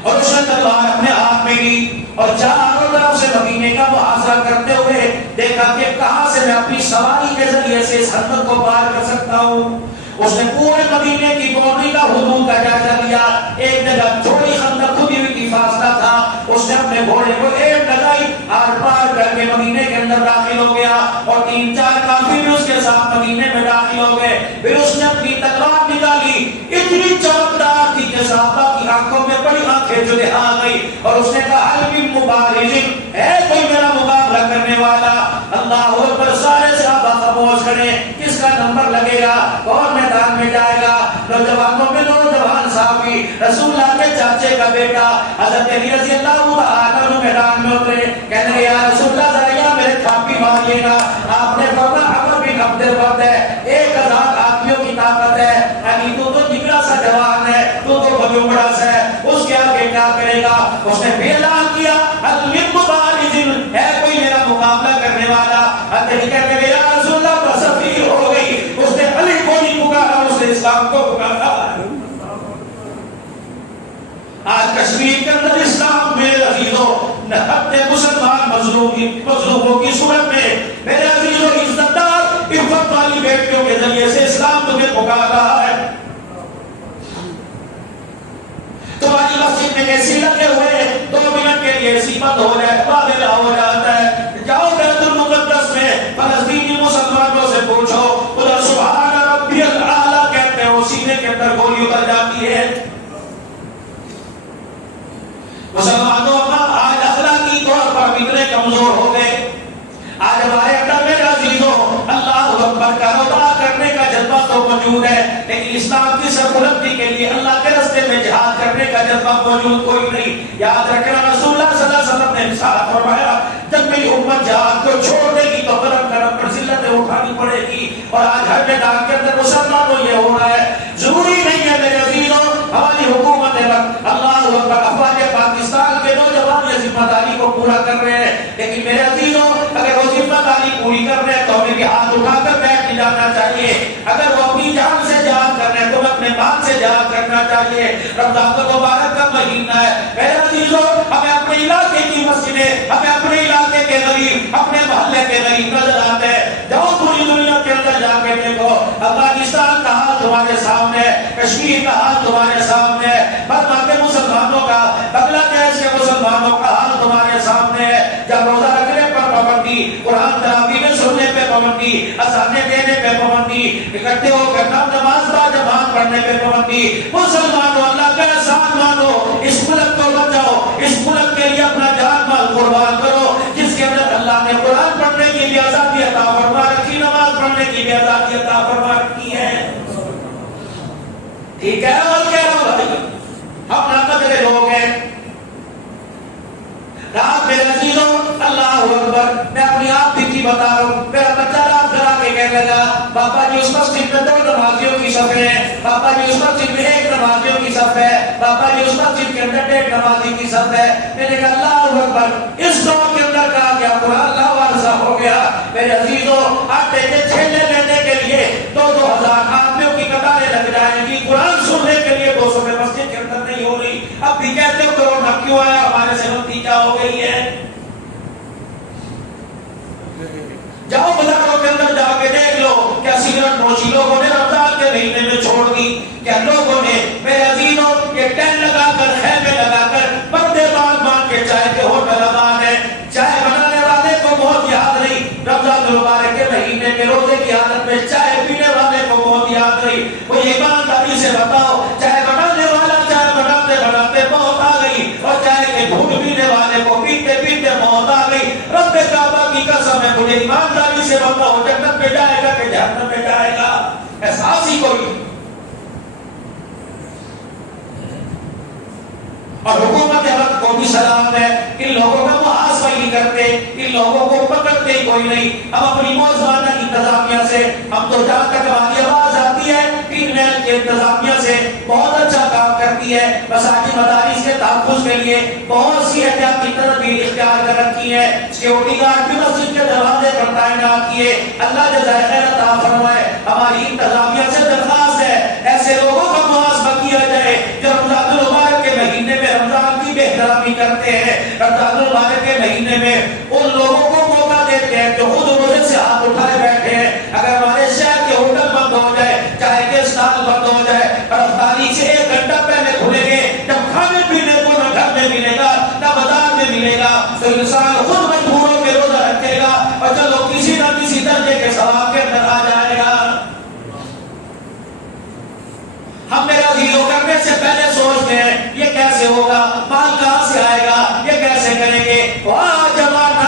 اور اس نے تلوار اپنے ہاتھ میں لی اور چاروں طرف سے مدینے کا محاصرہ کرتے ہوئے دیکھا کہ کہاں سے میں اپنی سواری کے ذریعے سے اس خندق کو پار کر سکتا ہوں. اس نے پورے مدینے کی باؤنڈری کا حدود کا جائزہ لیا. ایک جگہ چھوٹی خندق کھدی ہوئی کی فاصلہ تھا, اس نے اپنے گھوڑے کو ایک لگائی آر پار کر کے مدینے کے اندر داخل ہو گیا اور 3-4 کافی بھی اس کے ساتھ مدینے میں داخل ہو گئے. پھر اس نے اپنی تلوار نکالی, اتنی چمکدار تھی کہ صحابہ کی آنکھوں میں بڑی آنکھیں جلے آ گئی اور اس نے کہا حل من مبارز, ہے کوئی میرا مقابلہ کرنے والا. اللہ اکبر, سارے صحابہ خاموش کھڑے, کس کا نمبر لگے گا, کون میدان میں جائے گا. نوجوانوں میں نوجوان صحابی رسول اللہ کے چاچے کا بیٹا حضرت علی رضی اللہ تعالیٰ عنہ میدان میں اترے. کہنے لگے یا رسول اللہ ذرا میرے تھاپی ماریے گا. آپ نے فرمایا عمر بن عبد الود ہے, 1,000 آدمیوں کی طاقت ہے, علی تو نگرا سا جوان ہے, تو بڑی بڑا سا ہے, اس کے آگے کیا کرے گا. اس نے بھی اعلان کیا حل من مبارز, ہے کوئی میرا مقابلہ کرنے والا. علی کہنے لگے یا رسول اللہ بس سفیر ہو گئی. اس نے علی کو نہیں پکارا, اس نے اسلام کو پکارا. آج کشمیر کے اندر اسلام میرے عزیزوں نہتے مسلمان مظلوموں کی صورت میں میرے عزیزوں عزت دار عفت والی بیٹیوں کے ذریعے سے اسلام تمہیں پکار رہا ہے. تمہاری مسجد میں ایسی لگے ہوئے 2 منٹ کے لیے ایسی بند ہو جائے واضح ہو جاتا ہے. جاؤ بیت المقدس میں فلسطینی مسلمانوں سے پوچھو, ادھر سبحان ربی الاعلیٰ کہتے ہیں, سینے کے اندر گولی اتر جاتی ہے. مسلمانوں آج اخلاقی طور پر اتنے کمزور ہو گئے. آج ہمارے اندر میرے عزیزوں اللہ اکبر کا رضا کرنے کا جذبہ تو موجود ہے, لیکن اسلام کی سربلندی کے لیے اللہ کے راستے میں جہاد کرنے کا جذبہ موجود کوئی نہیں. یاد رکھنا رسول اللہ صلی اللہ علیہ وسلم نے ارشاد فرمایا جب میری امت جہاد کو چھوڑ دے گی تو قدم قدم پر ذلتیں اٹھانی پڑے گی. اور آج ہر میدان کے اندر مسلمانوں یہ ہو رہا ہے. ضروری نہیں ہے میرے عزیزوں ہماری حکومت اللہ اکبر افواج پاکستان کے نوجوان یہ ذمہ داری کو پورا کر رہے ہیں, لیکن میرے عزیزوں اگر وہ ذمہ داری پوری کر رہے ہیں تو ہمیں بھی ہاتھ اٹھا کر بیٹھ جانا چاہیے. اگر وہ اپنی جان سے جہاد کر رہے ہیں تو اپنے مال سے جہاد کرنا چاہیے. رمضان کا مبارک کا مہینہ ہے میرے عزیزوں, ہمیں اپنے علاقے کی مسجدیں, ہمیں اپنے علاقے کے غریب, اپنے محلے کے غریب نظر آتے ہیں. جاؤ پوری دنیا کے اندر جا کے دیکھو, افغانستان کا حال تمہارے سامنے ہے, کشمیر کا حال تمہارے سامنے ہے, برما کے مسلمانوں کا, بنگلہ دیش کے مسلمانوں کا حال تمہارے سامنے ہے. جب روزہ رکھنے پر پابندی, قرآن تراویح میں سننے پہ پابندی, اذانیں دینے پہ پابندی, اکٹھے ہو کر نماز با جماعت پڑھنے پہ پابندی. مسلمانوں اللہ کا احسان مانو, اس ملک کو بچاؤ, اس ملک کے لیے اپنا جان مال قربان کرو جس کے اندر اللہ نے قرآن پڑھنے کی بھی آزادی عطا فرما رکھی, نماز پڑھنے کی بھی آزادی عطا فرما رکھی ہے. ٹھیک ہے, اور کہہ رہا ہوں بھائی ہم ناقدر لوگ ہیں. رات میرے عزیزوں اللہ اکبر, میں اپنی آپ کی بتا رہا ہوں. میرا بچہ رات کرا کے کہنے لگا پاپا جی اس مسجد میں 2 نمازیوں کی صف ہے, پاپا جی اس مسجد میں 1 نمازیوں کی صف ہے, پاپا جی اس مسجد کے اندر 1.5 نمازی کی صف ہے. میں نے کہا اللہ اکبر, اس دور کے اندر کہا گیا قرآن لا وارثہ ہو گیا. میرے عزیزوں آٹے کے چھیلے لینے کے لیے 2,000 آدمیوں کی قطاریں لگ جائیں گی, قرآن سننے کے لیے 200 میں مسجد کے اندر نہیں ہو رہی. اب بھی کہتے ہو کورونا کیوں آیا, ہمارے سے نتیجہ ہو گئی ہے. کے روزے کی حالت میں چائے پینے والے کو موت یاد رہی. وہ ایمانداری سے بتاؤ چائے بنانے والا چائے بناتے بناتے موت آ گئی اور چائے کے گھونٹ پینے والے کو پیتے پیتے موت آ گئی. رب کعبہ کی قسم ہے مجھے ایمانداری سے بتاؤ جنت میں جائے گا کہ جہنم میں جائے گا؟ احساس ہی کوئی. اور حکومت وقت کو بھی سلام ہے. ان لوگوں کا محاسبہ ہی کرتے, ان لوگوں کو پکڑتے ہی کوئی نہیں. ہم اپنی موزمانہ انتظامیہ سے, ہم تو جہاں تک ہماری آواز آتی ہے ان میل کے انتظامیہ سے بہت اچھا کام کرتی ہے. مساجد مدارس کے تحفظ کے لیے بہت سی احتیاطی تدابیر اختیار کر رکھی ہے. سیکورٹی گارڈ بھی مسجد کے دروازے پر تعینات کیے. اللہ جزائے خیر عطا فرمائے. ہماری انتظامیہ سے درخواست ہے ایسے لوگوں کا محاسبہ کیا جائے جو رمضان المبارک کے مہینے میں رمضان کی بے احترامی کرتے ہیں, رمضان المبارک کے مہینے میں ان لوگوں کو موقع دیتے ہیں جو خود روزے سے ہاتھ اٹھائے بیٹھے ہیں. اگر ہمارے شہر کے ہوٹل بند ہو جائے, چائے کے اسٹال بند ہو جائے, رفتاری سے 1 گھنٹہ پہلے کھلیں گے, جب کھانے پینے کو نہ گھر میں ملے گا نہ بازار میں ملے گا تو انسان خود مجبور ہو کے روزہ رکھے گا اور چلو کسی نہ کسی درجے کے ثواب کے اندر آ جائے گا. ہم میرا زیرو کرنے سے پہلے سوچتے ہیں یہ کیسے ہوگا, مال کہاں سے آئے گا, یہ کیسے کریں گے. واہ جوانا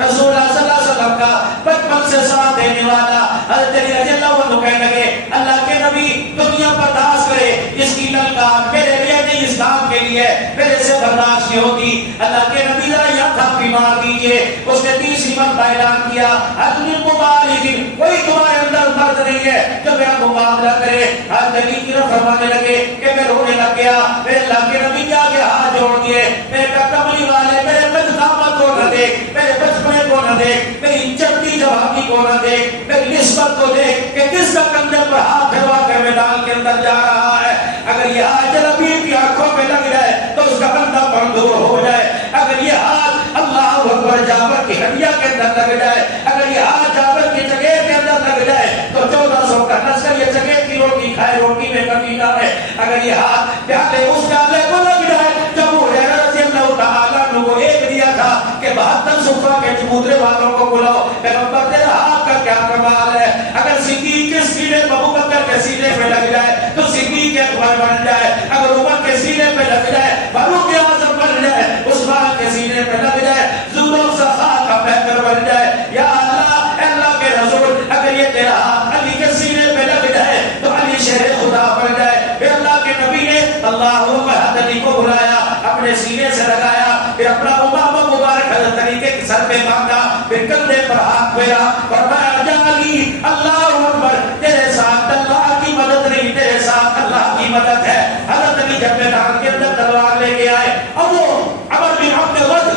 رسول اللہ صلی اللہ علیہ وسلم کا بچپن سے ساتھ دینے والا حضرت علی رضی اللہ عنہ کہنے لگے اللہ کے نبی دنیا برداشت کرے اس کی للکار میرے لیے نہیں اسلام کے لیے, میرے سے برداشت نہیں ہوتی. اللہ کے نبی ذرا یہ تھا بیمار دیجیے. اس نے 30 مرتبہ اعلان کیا حضرت مبارک کوئی تمہارے اندر مرد نہیں ہے جو میرا مقابلہ کرے. حضرت علی کی طرف فرمانے لگے کہ میں رونے لگ گیا. میرے اللہ کے نبی کے آگے ہاتھ جوڑ دیے, میرے کملی والے میرے قدامت کو نہ دیکھ, میرے بچپنے کو نہ دیکھ, میری چپٹی جوانی کو نہ دیکھ, میری نسبت کو دیکھ کہ کس کا کندھے پر ہاتھ پھیروا کر میدان کے اندر جا رہا ہے. اگر یہ ہاتھ جنبی کی آنکھوں میں لگ جائے تو اس کا کندھا پر دور ہو جائے. اگر یہ ہاتھ اللہ اکبر جابر کی ہڈیا کے اندر لگ جائے, اگر یہ ہاتھ جابر کی جگہ کے اندر لگ جائے تو 1400 کا نسل یہ جگہ کی روٹی کھائے, روٹی میں کمی نہ ہے. اگر یہ ہاتھ پیالے اس پیالے کو لگ جائے جب ابو ہریرہ رضی اللہ تعالیٰ عنہ کو ایک دیا تھا کہ 72 صفحہ کے چبوترے والوں کو بلاؤ, پیغمبر تیرا ہاتھ کا کیا کمال ہے. اگر صدیق کے سینے پہ ابو بکر کے سینے پہ لگ جائے تو صدیق اکبر بن جائے, اگر عمر کے سینے پہ لگ جائے فاروق اعظم بن جائے, عثمان کے سینے پہ لگ جائے ذو الصفا کا پیکر بن جائے. یا اللہ, اے اللہ کے رسول اگر یہ تیرا ہاتھ علی کے سینے پہ لگ جائے تو علی شہر خدا بن جائے. پھر اللہ کے نبی نے اللہ حضرت علی کو بلایا, اپنے سینے سے لگایا, پھر اپنا امامہ مبارک حضرت علی کے سر پہ باندھا, پھر کندھے پر ہاتھ پھیرا, فرمایا جا علی اللہ اکبر تیرے ساتھ اللہ کی مدد نہیں, تیرے ساتھ اللہ کی مدد ہے. حضرت علی جب میدان کے اندر تلوار لے کے آئے اب وہ عمر بن عبد الغد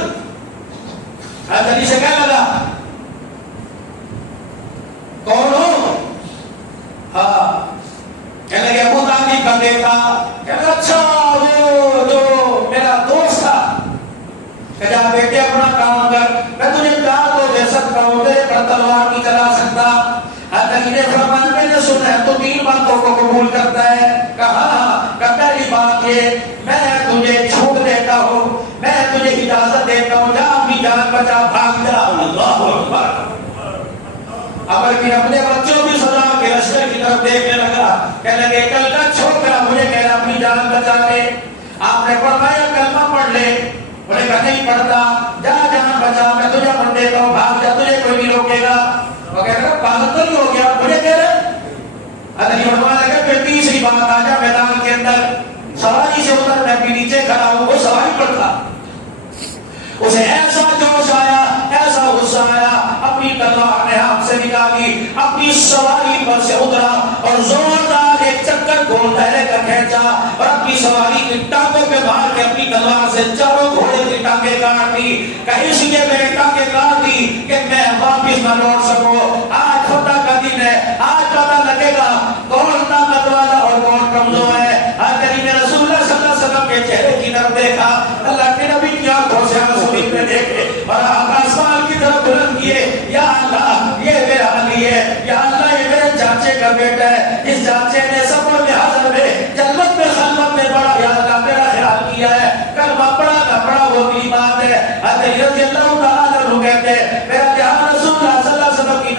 حضرت علی سے کہنے لگا کون ہو؟ ہاں کہنے لگے ابو طالب کا بیٹا. کہنے لگا اچھا وہ جو میرا دوست تھا. کہ جا بیٹے اپنا کام کر, میں تجھے پیار تو دے سکتا ہوں, تیرے پر تلوار نہیں چلا سکتا. حضرت علی نے فرمایا میں نے سنا ہے تو 3 باتوں کو قبول کرتا ہے. کہا کہ پہلی بات یہ میں تجھے چھوٹ دیتا ہوں, میں تجھے اجازت دیتا ہوں, جا اپنی جان بچا بھاگ جا. اللہ اکبر. عمر بن اپنے بچوں کی سزا کے لشکر کی طرف دیکھنے لگا, کہنے لگے کل کا چھوکرا مجھے کہہ رہا اپنی جان بچا لے. آپ نے فرمایا کلمہ پڑھ لے. انہوں نے کہا نہیں پڑھتا, جا جان بچا, میں تجھے پڑھ دیتا ہوں, بھاگ جا, تجھے کوئی نہیں روکے گا. وہ کہہ رہا پاگل تو نہیں ہو گیا, مجھے کہہ رہے. حضرت فرمایا لگا پھر تیسری بات آ جا میدان کے اندر, سواری سے اتر, میں بھی نیچے کھڑا ہوں. وہ سواری پر تھا, اسے ایسا جوش آیا, ایسا غصہ آیا, اپنی تلوار نے ہاتھ سے نکالی, اپنی سواری پر سے اترا اور زوردار ایک چکر گول دائرے کا کھینچا اور اپنی سواری کی ٹانگوں پہ مار کے اپنی تلوار سے چاروں گھوڑے کی ٹانگیں کاٹ دی. کہیں اس لیے میں نے ٹانگیں کاٹ دی کہ میں واپس نہ لوٹ سکوں. آج فتح کا دن ہے, آج پتہ لگے گا کون طاقت والا اور کون کمزور ہے. آج کبھی میں رسول اللہ صلی اللہ علیہ وسلم کے چہرے کی طرف دیکھا, اللہ کے نبی کی آنکھوں سے آنسو نکلے دیکھے اور آسمان کی طرف بلند کیے, یا اللہ یہ میرا علی ہے, یا اللہ یہ میرے چاچے کا بیٹا ہے. اس چاچے نے سفر میں حاضر میں جلوت میں خلوت میں بڑا یا اللہ میرا خیال کیا ہے, کلمہ پڑھا نہ پڑھا وہ کی بات ہے. حضرت رضی اللہ تعالیٰ عنہ کہتے ہیں میرا جہاں رسول اللہ صلی اللہ علیہ وسلم کی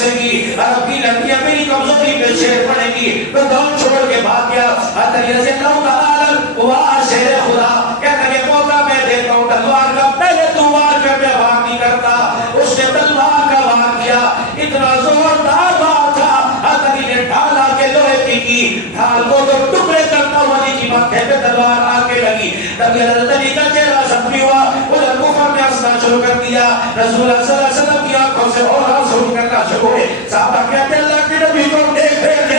برسے گی، عرب کی لڑکیاں میری کمزوری پہ شیر پڑے گی، تو دم چھوڑ کے بھاگ گیا. حضرت رضی اللہ تعالیٰ وہ شیر خدا کہتا ہے موقع میں دیتا ہوں تلوار کا، پہلے تو وار کر میں وار نہیں کرتا. اس نے تلوار کا وار کیا، اتنا زوردار وار تھا. حضرت نے ڈھالا کے لوہے کی ڈھال کو تو ٹکڑے کرتا ہوا کی ماتھے پہ تلوار آ کے لگی. تبھی حضرت علی کا چہرہ زخمی ہوا، ادھر کفر میں ہنسنا شروع کر دیا. رسول اللہ صلی اللہ علیہ وسلم کی آنکھوں سے اور آنسو کرنا شروع ہوئے. صحابہ کہتے ہیں اللہ کے نبی کو دیکھ رہے تھے،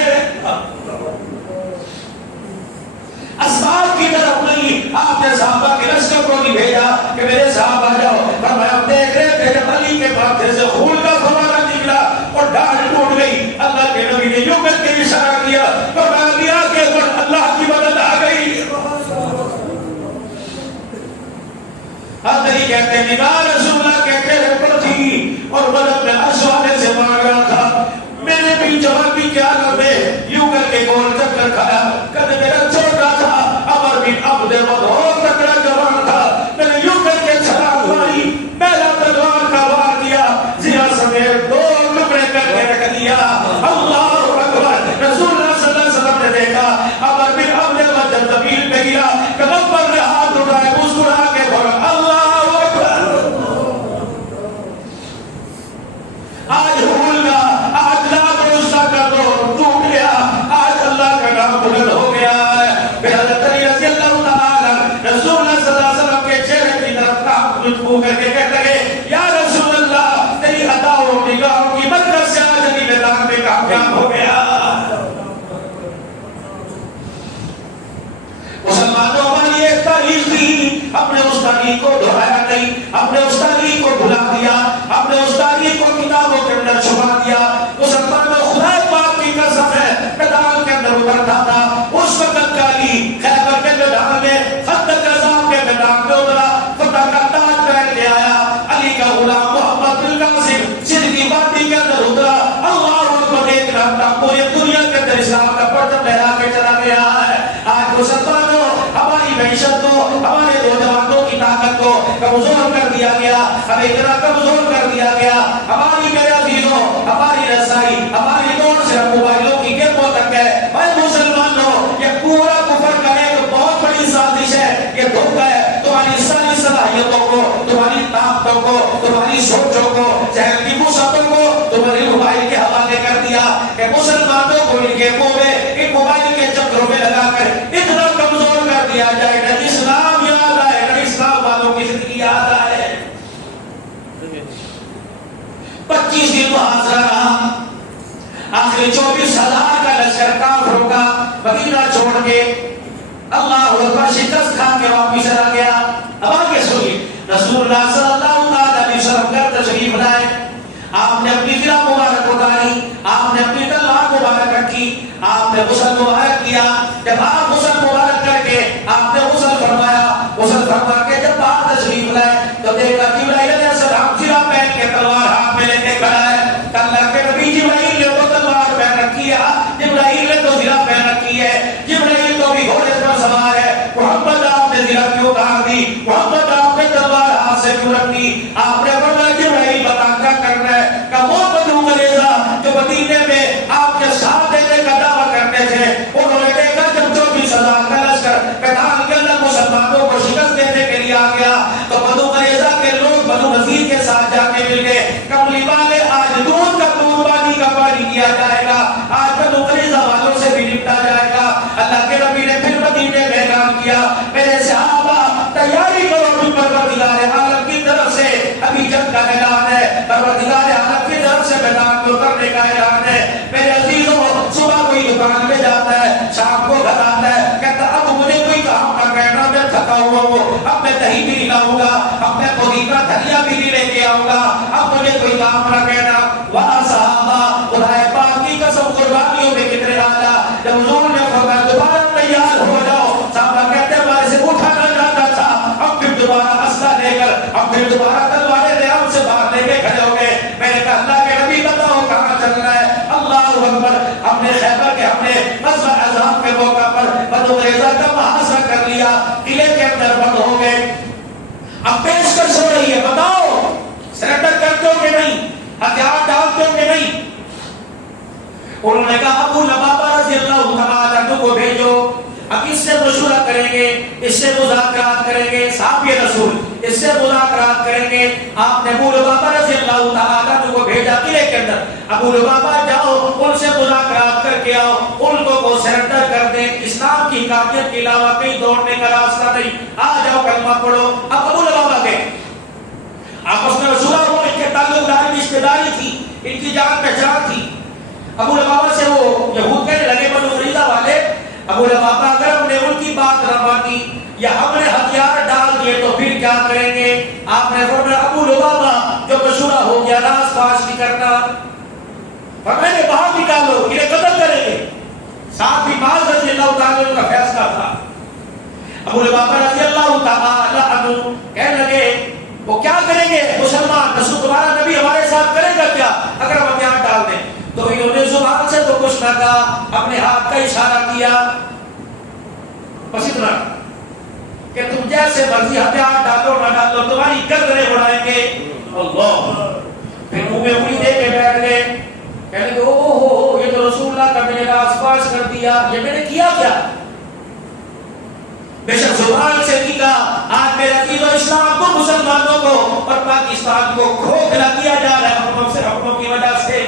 اسباب کی طرف نہیں. آپ نے صحابہ کے لشکر کو نہیں بھیجا کہ میرے صحابہ آ جاؤ، فرمایا ہم دیکھ رہے تھے جب علی کے ماتھے سے خون کا فوارہ نکلا اور ڈھال ٹوٹ گئی. اللہ کے نبی نے یوں کر کے اشارہ کیا، فرمایا لیا کے اوپر اللہ کی مدد آ گئی. حضرت کہتے ہیں نگاہ رسول اللہ کے چہرے پر تھی اور مدد میں اشوانے سے مانگ رہا تھا. میرے بھی جوابی کیا لمبے یوں کر کے گول چکر کھایا. کد میرا چھوٹا تھا عمر بن عبد المطلوب تکڑا جوان تھا. میں نے یوں کر کے چھلانگ ماری، پہلا تلوار کا وار دیا، زیا سمیت دو ٹکڑے کر کے رکھ دیا. اللہ اکبر. رسول اللہ صلی اللہ علیہ وسلم نے دیکھا عمر بن عبد المطلوب زمین پہ گرا، قدم پر ہاتھ اٹھائے مسکرا کے بولا اللہ اکبر. آج بھول گا، آج لا بھروسہ کا دور ٹوٹ گیا، آج اللہ کا نام بلند ہو گیا ہے. پھر حضرت علی رضی اللہ تعالیٰ رسول اللہ صلی اللہ علیہ وسلم کے چہرے کی طرف کام رجوع کر کے کہتے ہیں یا رسول اللہ تیری عطاؤں نگاہوں کی برکت سے آج علی میدان میں کامیاب ہو گیا. مسلمانوں ہماری ایک تاریخ تھی، ہم نے اس تاریخ کو دہرایا نہیں، ہم نے اس تاریخ کو بھلا دیا، ہم نے اس تاریخ کو کتابوں کے اندر چھپا دیا. مسلمانوں خدا پاک کی قسم ہے میدان کے اندر اترتا تھا اس وقت کا علی خیبر کے میدان میں، خندق عظام کے میدان میں اترا، فتح کا تاج پہن کے آیا. علی کا غلام محمد بن قاسم سندھ کی وادی کے اندر اترا. اللہ اکبر. ایک رات پوری دنیا کے اندر اسلام کا پرچم لہرا کے چلا گیا ہے. آج مسلمانوں ہماری معیشت کو، ہمارے نوجوانوں کی طاقت کو کمزور کر دیا گیا، ہمیں اتنا کمزور کر دیا گیا. ہماری میرے عزیزوں ہماری رسائی ہماری دوڑ صرف موبائلوں کی گیموں تک ہے. اے مسلمانوں یہ پورا کفر کا ایک بہت بڑی سازش ہے، یہ دھوکہ ہے. تمہاری ساری صلاحیتوں کو، تمہاری طاقتوں کو، تمہاری سوچوں کو، ذہن کی وسعتوں کو تمہاری موبائل کے حوالے کر دیا کہ مسلمانوں کو ان گیموں میں، ان موبائل کے چکروں میں لگا کر اتنا کمزور کر دیا جائے نہ اسلام یاد آئے نہ اسلام والوں کی زندگی یاد آئے. 25 دن محاصرہ رہا، آخر 24,000 کا لشکر کافروں کا مدینہ چھوڑ کے اللہ اکبر شکست کھا کے واپس چلا گیا. اب آگے سنیے رسول اللہ صلی اللہ علیہ وسلم کا تشریف لائے. آپ نے اپنی ذرا مبارک اٹھائی، آپ نے اپنی تلوار مبارک رکھی، آپ نے غسل مبارک کیا. جب آپ غسل مبارک کر کے آپ نے غسل فرمایا، غسل فرما کے جب آپ تشریف لائے تو دیکھا جبرائیل علیہ السلام ذرا پہن کے تلوار ہاتھ میں لے کے کھڑا ہے. اللہ کے نبی جبرائیل نے وہ تلوار پہن رکھی ہے، جبرائیل نے تو ذرا پہن رکھی ہے، جبرائیل تو بھی گھوڑے پر سوار ہے. محمد آپ نے ذرا کیوں اتار دی؟ محمد آپ نے تلوار ہاتھ سے کیوں رکھ دی؟ آپ نے فرمایا جبرائیل بتا کیا کرنا ہے کہ وہ بدو مریضہ جو مدینے میں آپ کے ساتھ دینے کا دعویٰ کرتے تھے، انہوں نے دیکھا جب 24,000 انہوں نے کہا ابو لبابہ رضی اللہ تعالیٰ عنہ کو بھیجو، اب اس سے مشورہ کریں گے، اس سے مذاکرات کریں گے، صحابی رسول اس سے مذاکرات کریں گے۔ آپ نے ابو لبابہ رضی اللہ تعالیٰ عنہ کو بھیجا قلعے کے اندر، ابو لبابہ جاؤ ان سے مذاکرات کر کے آؤ، ان کو سرنڈر کر دیں، اسلام کی حاکمیت کے علاوہ کہیں دوڑنے کا راستہ نہیں، آ جاؤ کلمہ پڑھو۔ اب ابو لبابہ گئے، آپس میں مشورہ ہو، ان کے تعلق داری رشتہ داری تھی، ان کی جان پہچان تھی۔ ابو لبابہ سے وہ یہود کہنے لگے بنو قریظہ والے، ابو لبابہ اگر ہم نے ان کی بات نہ مانی یا ہم نے ہتھیار ڈال دیے تو پھر کیا کریں گے؟ آپ نے فرمایا ابو لبابہ جو مشورہ ہو گیا راز فاش نہیں کرنا، فرمایا باہر نکالو انہیں قتل کریں گے۔ ساتھ ہی باز رضی اللہ تعالیٰ عنہ کا فیصلہ تھا۔ ابو لبابہ رضی اللہ تعالیٰ عنہ کہنے لگے وہ کیا کریں گے مسلمان، رسول تمہارا نبی ہمارے ساتھ کرے گا کیا اگر ہم ہتھیار ڈال دیں؟ تو انہوں نے زبان سے تو کچھ نہ کہا، اپنے ہاتھ کا اشارہ کیا، بس اتنا کہ تم جیسے مرضی ہتھیار ڈالو نہ ڈالو تمہاری گردنیں اڑائیں گے۔ اللہ، پھر منہ میں انگلی دے کے بیٹھ گئے، کہنے لگے او ہو یہ تو رسول اللہ کا میں نے راز فاش کر دیا، یہ میں نے کیا کیا؟ بے شک زبان سے نہیں کہا، آج میرے عزیز و اسلام کو مسلمانوں کو اور پاکستان کو کھوکھلا کیا جا رہا ہے حکموں کی وجہ سے،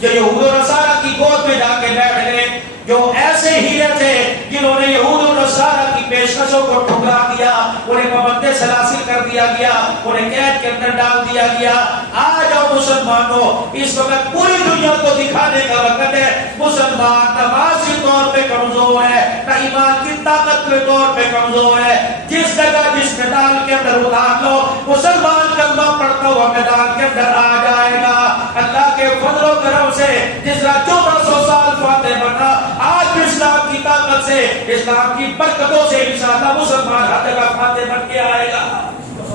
جو یہود و نصارہ کی گود میں جا کے بیٹھ گئے، جو ایسے ہیرے تھے جنہوں نے یہود و نصارہ کی پیشکشوں کو ٹھکرا دیا، انہیں پابند سلاسل کر دیا گیا، انہیں قید کے اندر ڈال دیا گیا۔ آ جاؤ مسلمانوں، اس وقت پوری دنیا کو دکھانے کا وقت ہے، مسلمان نمازی طور پہ کمزور ہے، نہ ایمان کی طاقت کے طور پہ کمزور ہے۔ جس جگہ جس میدان کے اندر اتار لو، مسلمان کلمہ پڑھتا ہوا میدان کے اندر آ جائے گا۔ اللہ کے فضل و کرم سے جس طرح 1400 سال فاتح بنا، آج اسلام کی طاقت سے، اسلام کی برکتوں سے انشاءاللہ مسلمان ہر جگہ فاتح بن کے آئے گا۔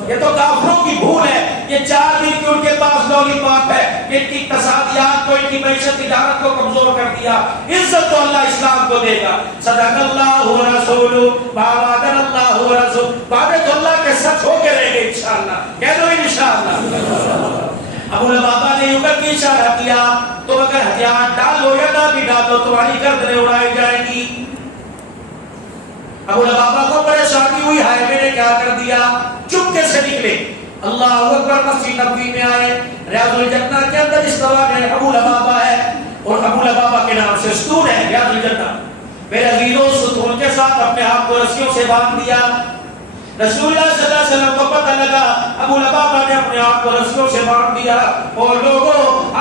یہ تو کافروں کی بھول ہے، یہ 4 دن کی ان کے پاس لولی پاپ ہے، ان کی تصادیات کو، ان کی معیشت تجارت کو کمزور کر دیا۔ عزت تو اللہ اسلام کو دے گا۔ صدق اللہ و رسول وعد اللہ و رسول، وعدے تو اللہ کے سچ ہو کے رہیں گے انشاءاللہ، کہہ دو انشاءاللہ۔ ابو لبابہ نے یوں کر کے اشارہ کیا، تم اگر ہتھیار ڈالو یا نہ بھی ڈالو تمہاری گردنیں اڑائی جائیں گی۔ ابو لبابہ کو پریشانی ہوئی، ہائے میں نے کیا کر دیا، چپکے سے نکلے، اللہ اکبر، مسجد نبوی میں آئے، ریاض الجنہ کے اندر اس طرح میں ابو لبابہ ہے، اور ابو لبابہ کے نام سے ستون ہے ریاض الجنہ۔ میرے عزیزوں، ستون کے ساتھ اپنے آپ کو رسیوں سے باندھ دیا۔ رسول اللہ صلی اللہ علیہ وسلم کو پتہ لگا ابو لبابہ نے اپنے آپ کو رسیوں سے باندھ دیا، اور لوگوں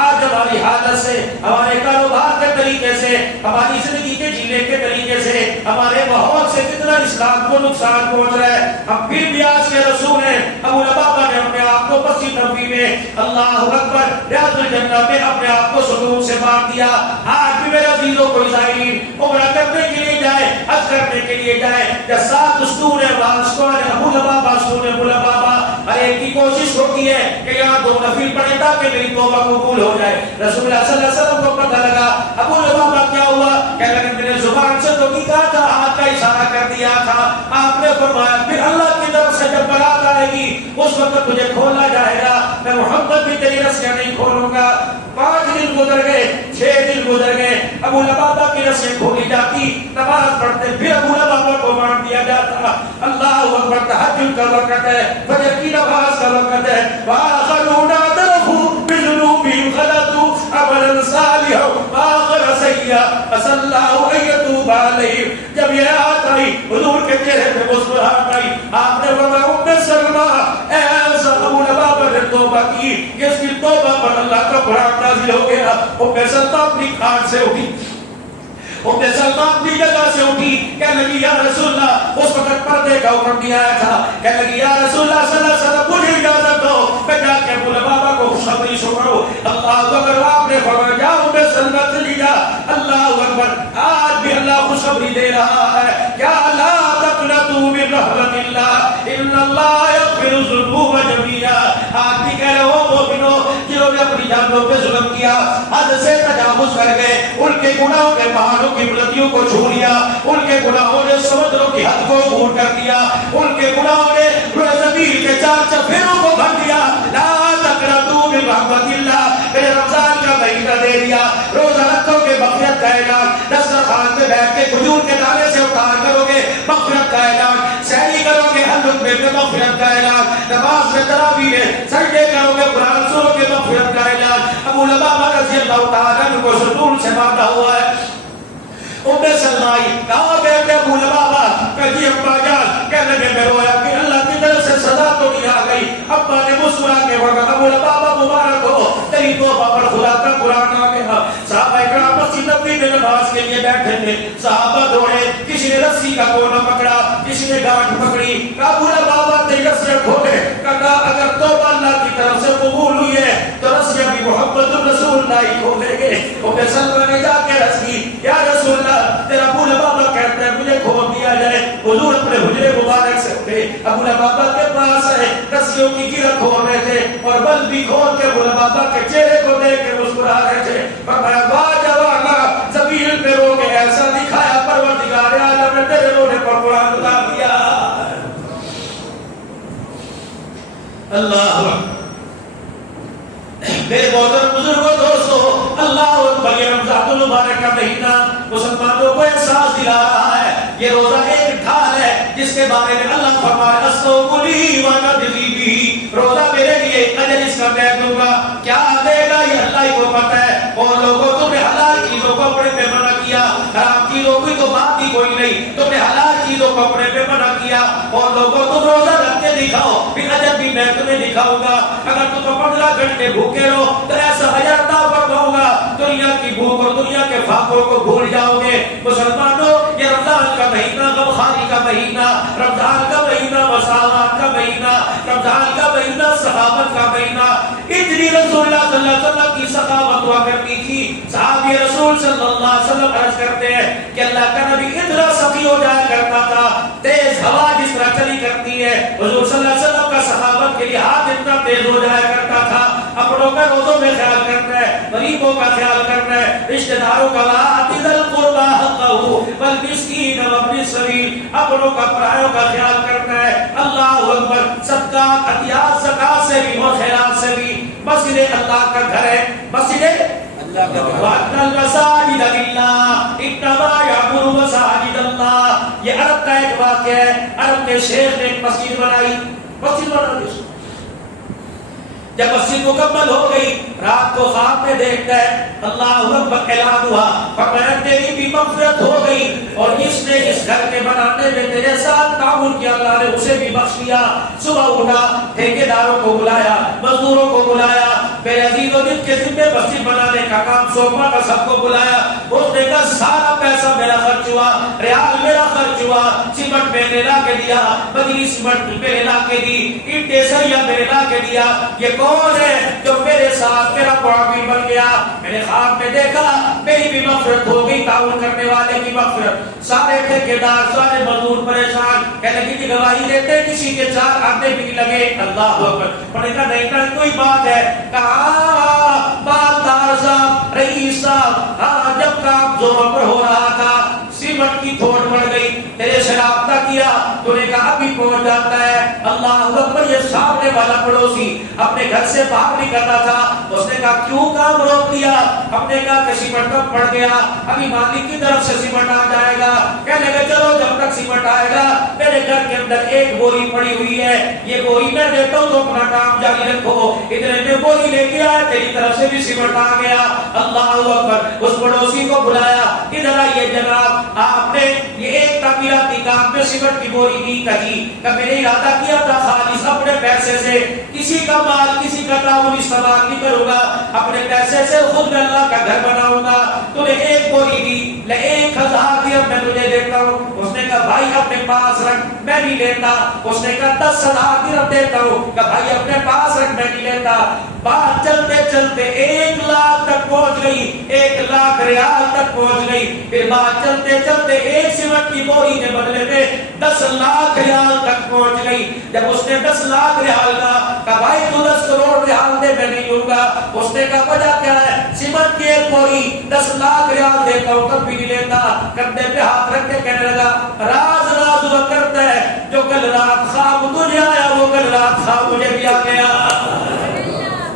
آج ہماری حالت سے، ہمارے کاروبار کے طریقے سے، ہماری زندگی کے جینے کے طریقے سے، ہمارے ماحول سے کتنا اسلام کو نقصان پہنچ رہا ہے، ہم پھر بھی آج کے رسول ہیں۔ ابو لبابہ نے اپنے آپ کو مسجد نبوی میں اللہ اکبر ریاض الجنہ میں اپنے آپ کو ستون سے باندھ دیا۔ آج بھی میرے عزیزوں کو اسرائیل عمرہ کرنے کے لیے جائے، حج کرنے کے لیے جائے، یا 7 ستون ہے وہاں کو ابو لبابہ سونے ابو لبابہ، ہر ایک کی کوشش ہوتی ہے کہ یہاں 2 نفل پڑھیں تاکہ میری توبہ قبول ہو جائے۔ رسول اللہ صلی اللہ علیہ وسلم کو پتہ لگا ابو لبابہ کیا ہوا، کہنے لگے میں نے زبان سے تو نہیں کہا تھا، ہاتھ کا اشارہ کر دیا تھا۔ آپ نے فرمایا پھر اللہ کی طرف سے جب برات آئے گی اس وقت تجھے کھولا جائے گا، میں محمد بھی تیری رسیاں نہیں کھولوں گا۔ 5 دن گزر گئے، 6 دن گزر گئے، ابو لبابہ کی رسیں کھولی جاتی، نماز پڑھتے پھر ابو لبابہ کو مار دیا جاتا۔ اللہ اکبر، تہجد کا وقت ہے، فجر کی نماز کا وقت ہے، وآخرون اعترفوا بذنوبهم خلطوا عملا صالحا وآخر سیئا عسى الله ان يتوب عليهم۔ جب یہ آیت آئی حضور کے چہرے پہ مسکراہٹ آئی، آپ نے فرمایا ام سلمہ، اے ابو لبابہ نے توبہ کی، جس کی توبہ پر اللہ کا قرآن نازل ہو گیا۔ ام سلمہ اپنی کھاٹ سے اٹھی، ام سلمہ اپنی جگہ سے اٹھی، کہنے لگی یا رسول اللہ، اس وقت پردے کا حکم دیا آیا تھا، کہنے لگی یا رسول اللہ صلی اللہ علیہ وسلم مجھے اجازت دو میں جا کے ابو لبابہ کو خوشخبری سناؤں۔ اللہ اکبر، آپ نے فرمایا جا ام سلمہ چلی جا۔ اللہ اکبر، آج بھی اللہ خوشخبری دے رہا ہے، کیا لا تقنطوا من رحمت اللہ ان اللہ یغفر الذنوب جميعا۔ آج بھی کہہ رہے ہو مومنوں، جنہوں نے اپنی جانوں پہ ظلم کیا، حد سے تجاوز کر گئے، ان کے گناہوں کے پہاڑوں کی بلندیوں کو چھو لیا، ان کے گناہوں نے سمندروں کی حد کو عبور کر دیا، ان کے گناہوں نے زمین کے 4 چفیروں کو بھر دیا۔ لا تقنطوا من رحمت اللہ، میرے رمضان کا مہینہ دے دیا، روزہ رکھو کے کا اعلان, دسترخوان پہ بیٹھ کے کھجور کے دانے سے افطار کرو گے مغفرت کا اعلان, سحری کرو گے ہر رکعے پہ مغفرت کا اعلان, نماز میں تراویح میں سجدے کرو گے قرآن سنو گے مغفرت کا اعلان. ابو لبابہ رضی اللہ تعالیٰ عنہ کو ستون سے باندھا ہوا ہے. ام سلمائی کہاں بیٹھے ابو لبابہ, کہتی ابا جان, کہنے لگے میں رویا کہ اللہ کی طرف سے سزا تو نہیں آ گئی. ابا نے مسکرا کے کہا ابو لبابہ مبارک ہو, تیری توبہ پر خدا کا قرآن آ گیا. صحابہ اکرام مسجد نبوی میں نماز کے لیے بیٹھے تھے, صحابہ دوڑے, کسی نے رسی کا کونا پکڑا, کسی نے گانٹھ پکڑی. کہا ابو لبابہ تیری رسیاں کھولے. کہا اگر توبہ اللہ کی طرف سے قبول ہوئی ہے تو رسیاں بھی محمد الرسول اللہ ہی کھولیں گے. ام سلمہ نے جا کے رس کی, یا رسول اللہ تیرا ابو لبابہ کہتا ہے مجھے کھول دیا جائے. حضور اپنے حجرے مبارک سے تھے, ابو لبابہ کے پاس ہے, رسیوں کی گرہ کھول رہے تھے اور بل بھی کھول کے ابو لبابہ کے چہرے کو دیکھ کے مسکرا رہے تھے. فرمایا واہ جوانا, زمین پہ رو کے ایسا دکھایا پروردگار عالم نے تیرے رونے پر قرآن اتار دیا. اللہ میرے محترم بزرگوں دوستو, اللہ اکبر. یہ رمضان المبارک کا مہینہ مسلمانوں کو احساس دلا رہا ہے یہ روزہ ایک ڈھال ہے جس کے بارے میں اللہ فرمایا الصوم لی وانا بی, روزہ میرے لیے اجر اس کا میں دوں گا. کیا دے گا یہ اللہ ہی کو پتہ ہے. اور لوگوں تم نے حلال چیزوں کو اپنے پہ منع کیا, حرام چیزوں کی تو بات ہی کوئی نہیں, تم نے حلال چیزوں کو اپنے پہ منع کیا. اور لوگوں تم روزہ رکھ کے دکھاؤ, پھر اجر بھی میں تمہیں دکھاؤں گا. اگر تم 15 گھنٹے بھوکے رہو تو ایسا اجر عطا فرماؤں گا, دنیا کی بھوک اور دنیا کے فاقوں کو بھول جاؤ گے. مسلمانوں یہ رمضان کا مہینہ غمخواری کا مہینہ, رمضان کا مہینہ مساوات کا مہینہ, رمضان کا مہینہ صحابت کا مہینہ. اتنی رسول اللہ صلی اللہ علیہ وسلم کی سخاوت ہوا کرتی تھی. صحابی رسول صلی اللہ علیہ وسلم عرض کرتے ہیں کہ اللہ کا نبی اتنا سخی ہو جایا کرتا تھا, تیز ہوا جس طرح چلی کرتی ہے حضور صلی اللہ علیہ وسلم کا صحابت کے لحاظ اتنا تیز ہو جایا کرتا تھا. اپنوں کا روزوں میں خیال کرنا ہے, غریبوں کا خیال کرنا ہے, رشتہ داروں کا وآت ذی القربى حقہ والمسکین وابن السبیل, اپنوں کا پرایوں کا خیال کرنا ہے. اللہ اکبر. صدقات, عطیات, زکات سے بھی اور خیرات سے بھی. مسجد اللہ کا گھر ہے, مسجد اللہ کا گھر. وَأَنَّ الْمَسَاجِدَ لِلَّهِ إِنَّمَا يَعْمُرُ مَسَاجِدَ اللَّهِ. یہ عرب کا ایک واقعہ ہے. عرب کے شیخ نے ایک مسجد بنائی, مسجد بنائی. جب مسجد مکمل ہو گئی, رات کو خواب میں دیکھتا ہے اللہ اکبر اعلان ہوا, فرمایا تیری بھی مغفرت ہو گئی اور اس نے اس گھر کے بنانے میں تیرے ساتھ تعاون کیا, اللہ نے اسے بھی بخش دیا. صبح اٹھا, ٹھیکیداروں کو بلایا, مزدوروں کو بلایا, میرے عزیزوں جن کے ذمہ مسجد بنانے کا کام سونپا تھا سب کو بلایا. اس نے کہا سارا پیسہ میرا خرچ ہوا, ریال میرا خرچ ہوا, سیمنٹ میں نے لا کے دیا, بدری سیمنٹ میں نے لا کے دی, اینٹیں سریا میں نے لا کے دیا. یہ کون ہے جو میرے ساتھ میرا معاون بن گیا؟ میں نے خواب میں دیکھا میری بھی مغفرت ہو گئی, تعاون کرنے والے کی مغفرت. سارے ٹھیکیدار, سارے مزدور پریشان, کہنے لگے کہ گواہی دیتے کسی کے 4 آنے بھی لگے. اللہ اکبر. میں نے کہا نہیں کوئی بات ہے. کہا مالدار صاحب, رئیس صاحب, ہاں جب کام زوروں پر ہو رہا تھا سیمنٹ کی تھوڑ پڑ گئی, تیرے سے رابطہ کیا, تو نے کہا ابھی پہنچ جاتا ہے. اللہ اکبر. یہ سامنے والا پڑوسی اپنے گھر سے باہر نکلنا تھا, اس نے کہا کیوں کام روک دیا؟ ہم نے کہا کہ سیمنٹ کم پڑ گیا, ابھی مالک کی طرف سے سیمنٹ آ جائے گا. کہنے لگے چلو جب تک سیمنٹ آئے گا میرے گھر کے اندر ایک بوری پڑی ہوئی ہے, یہ بوری میں دیتا ہوں تو اپنا کام جاری رکھو. اتنے میں بوری لے کے آیا, تیری طرف سے بھی سیمنٹ آ گیا. اللہ اکبر. اس پڑوسی کو بلایا, ادھر آئیے جناب, آپ نے یہ ایک تعمیراتی کام میں سیمنٹ کی بوری نہیں کہی کہ میں نے ارادہ کیا تھا خالص اپنے پیسے سے, کسی کا مال کسی کا تعاون استعمال نہیں کروں گا, اپنے پیسے سے خود میں اللہ کا گھر بناؤں گا. تو نے ایک بوری دی, 1000 درہم میں تجھے دیتا ہوں. اس نے کہا بھائی اپنے پاس رکھ, میں نہیں لیتا. اس نے کہا 10,000 درہم دیتا ہوں. کہا بھائی اپنے پاس رکھ, میں نہیں لیتا. بات چلتے چلتے 1 لاکھ تک پہنچ گئی, 1 لاکھ ریال تک پہنچ گئی. پھر بات چلتے چلتے ایک سیمنٹ کی بوری کے بدلے میں 10 لاکھ ریال تک پہنچ گئی. جب اس نے 10 لاکھ ریال کہا بھائی تو 10 کروڑ ریال دے, میں نہیں لوں گا. اس نے کہا وجہ کیا ہے؟ سیمنٹ کی ایک بوری 10 لاکھ ریال دیتا ہوں تب بھی نہیں لیتا. کندھے پہ ہاتھ رکھ کے کہنے لگا راز راز ہوا کرتا ہے, جو کل رات خواب تجھے آیا وہ کل رات خواب مجھے بھی آ گیا.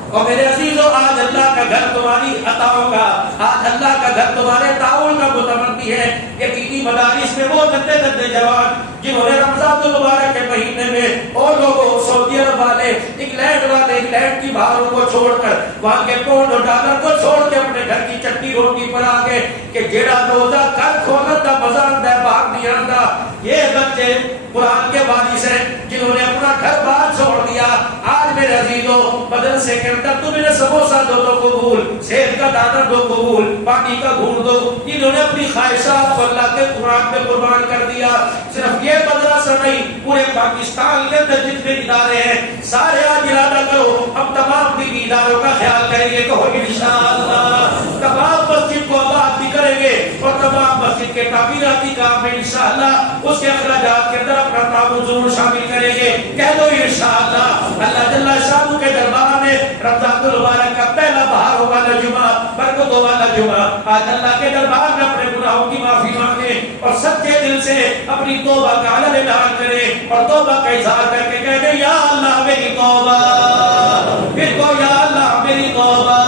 اور میرے عزیزوں آج اللہ کا گھر تمہاری عطاؤں کا آج اللہ کا گھر تمہارے تعاون کا متمنی ہے. یقینی مدارس میں وہ گندے گندے جوان جنہوں نے رمضان المبارک کے مہینے میں اور لوگوں سعودی عرب والے انگلینڈ کی بہاروں کو چھوڑ کر وہاں کے پاؤنڈ اور ڈالر کو چھوڑ کے اپنے گھر کی چٹنی روٹی پر آ گئے کہ جیڑا روزہ کر کھولن دا مزہ آندا ہے باہر نہیں آندا. یہ بچے قرآن کے وارث ہیں جنہوں نے اپنا گھر بار چھوڑ دیا. آج میرے عزیزوں مدرسے کے اندر تم انہیں سموسہ دو تو قبول, سیب کا دانہ دو قبول, پانی کا گھونٹ دو. انہوں نے اپنی خواہشات کو اللہ کے قرآن پہ قربان کر دیا. صرف یہ مدرسہ نہیں, پورے پاکستان کے اندر جتنے ادارے ہیں سارے آج ارادہ کرو ہم تمام دینی اداروں کا خیال کریں گے. کہو انشاءاللہ تمام مسجد کو آباد بھی کریں گے اور تمام مسجد کے تعمیراتی کام میں انشاءاللہ اس کے اخراجات کے اندر اپنا تعاون ضرور شامل کریں گے. کہہ دو انشاءاللہ. اللہ جل شانہ کے دربار میں رمضان المبارک کا پہلا بہار والا جمعہ, برکتوں والا جمعہ, آج اللہ کے دربار میں اپنے گناہوں کی معافی مانگے اور سچے دل سے اپنی توبہ کا علن اعلان کریں اور توبہ کا اظہار کر کے کہہ دیں یا اللہ میری توبہ. پھر کو یا اللہ میری توبہ,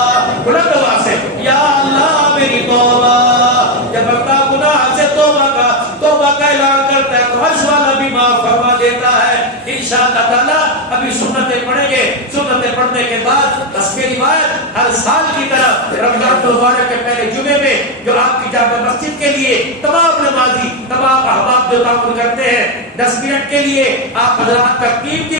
بلند آواز سے یا اللہ میری توبہ. جب بندہ گناہ سے توبہ کا اعلان کرتا ہے تو عرش والا بھی معاف فرما دیتا ہے انشاءاللہ تعالیٰ. ابھی سنتیں پڑھیں گے, سنتیں پڑھنے کے بعد رسم روایت ہر سال کی طرح رمضان المبارک کے پہلے جمعے میں جو آپ کی جامع مسجد کے لیے تمام نمازی تمام احباب جو تعاون کرتے ہیں 10 منٹ کے لیے آپ حضرات ترتیب کی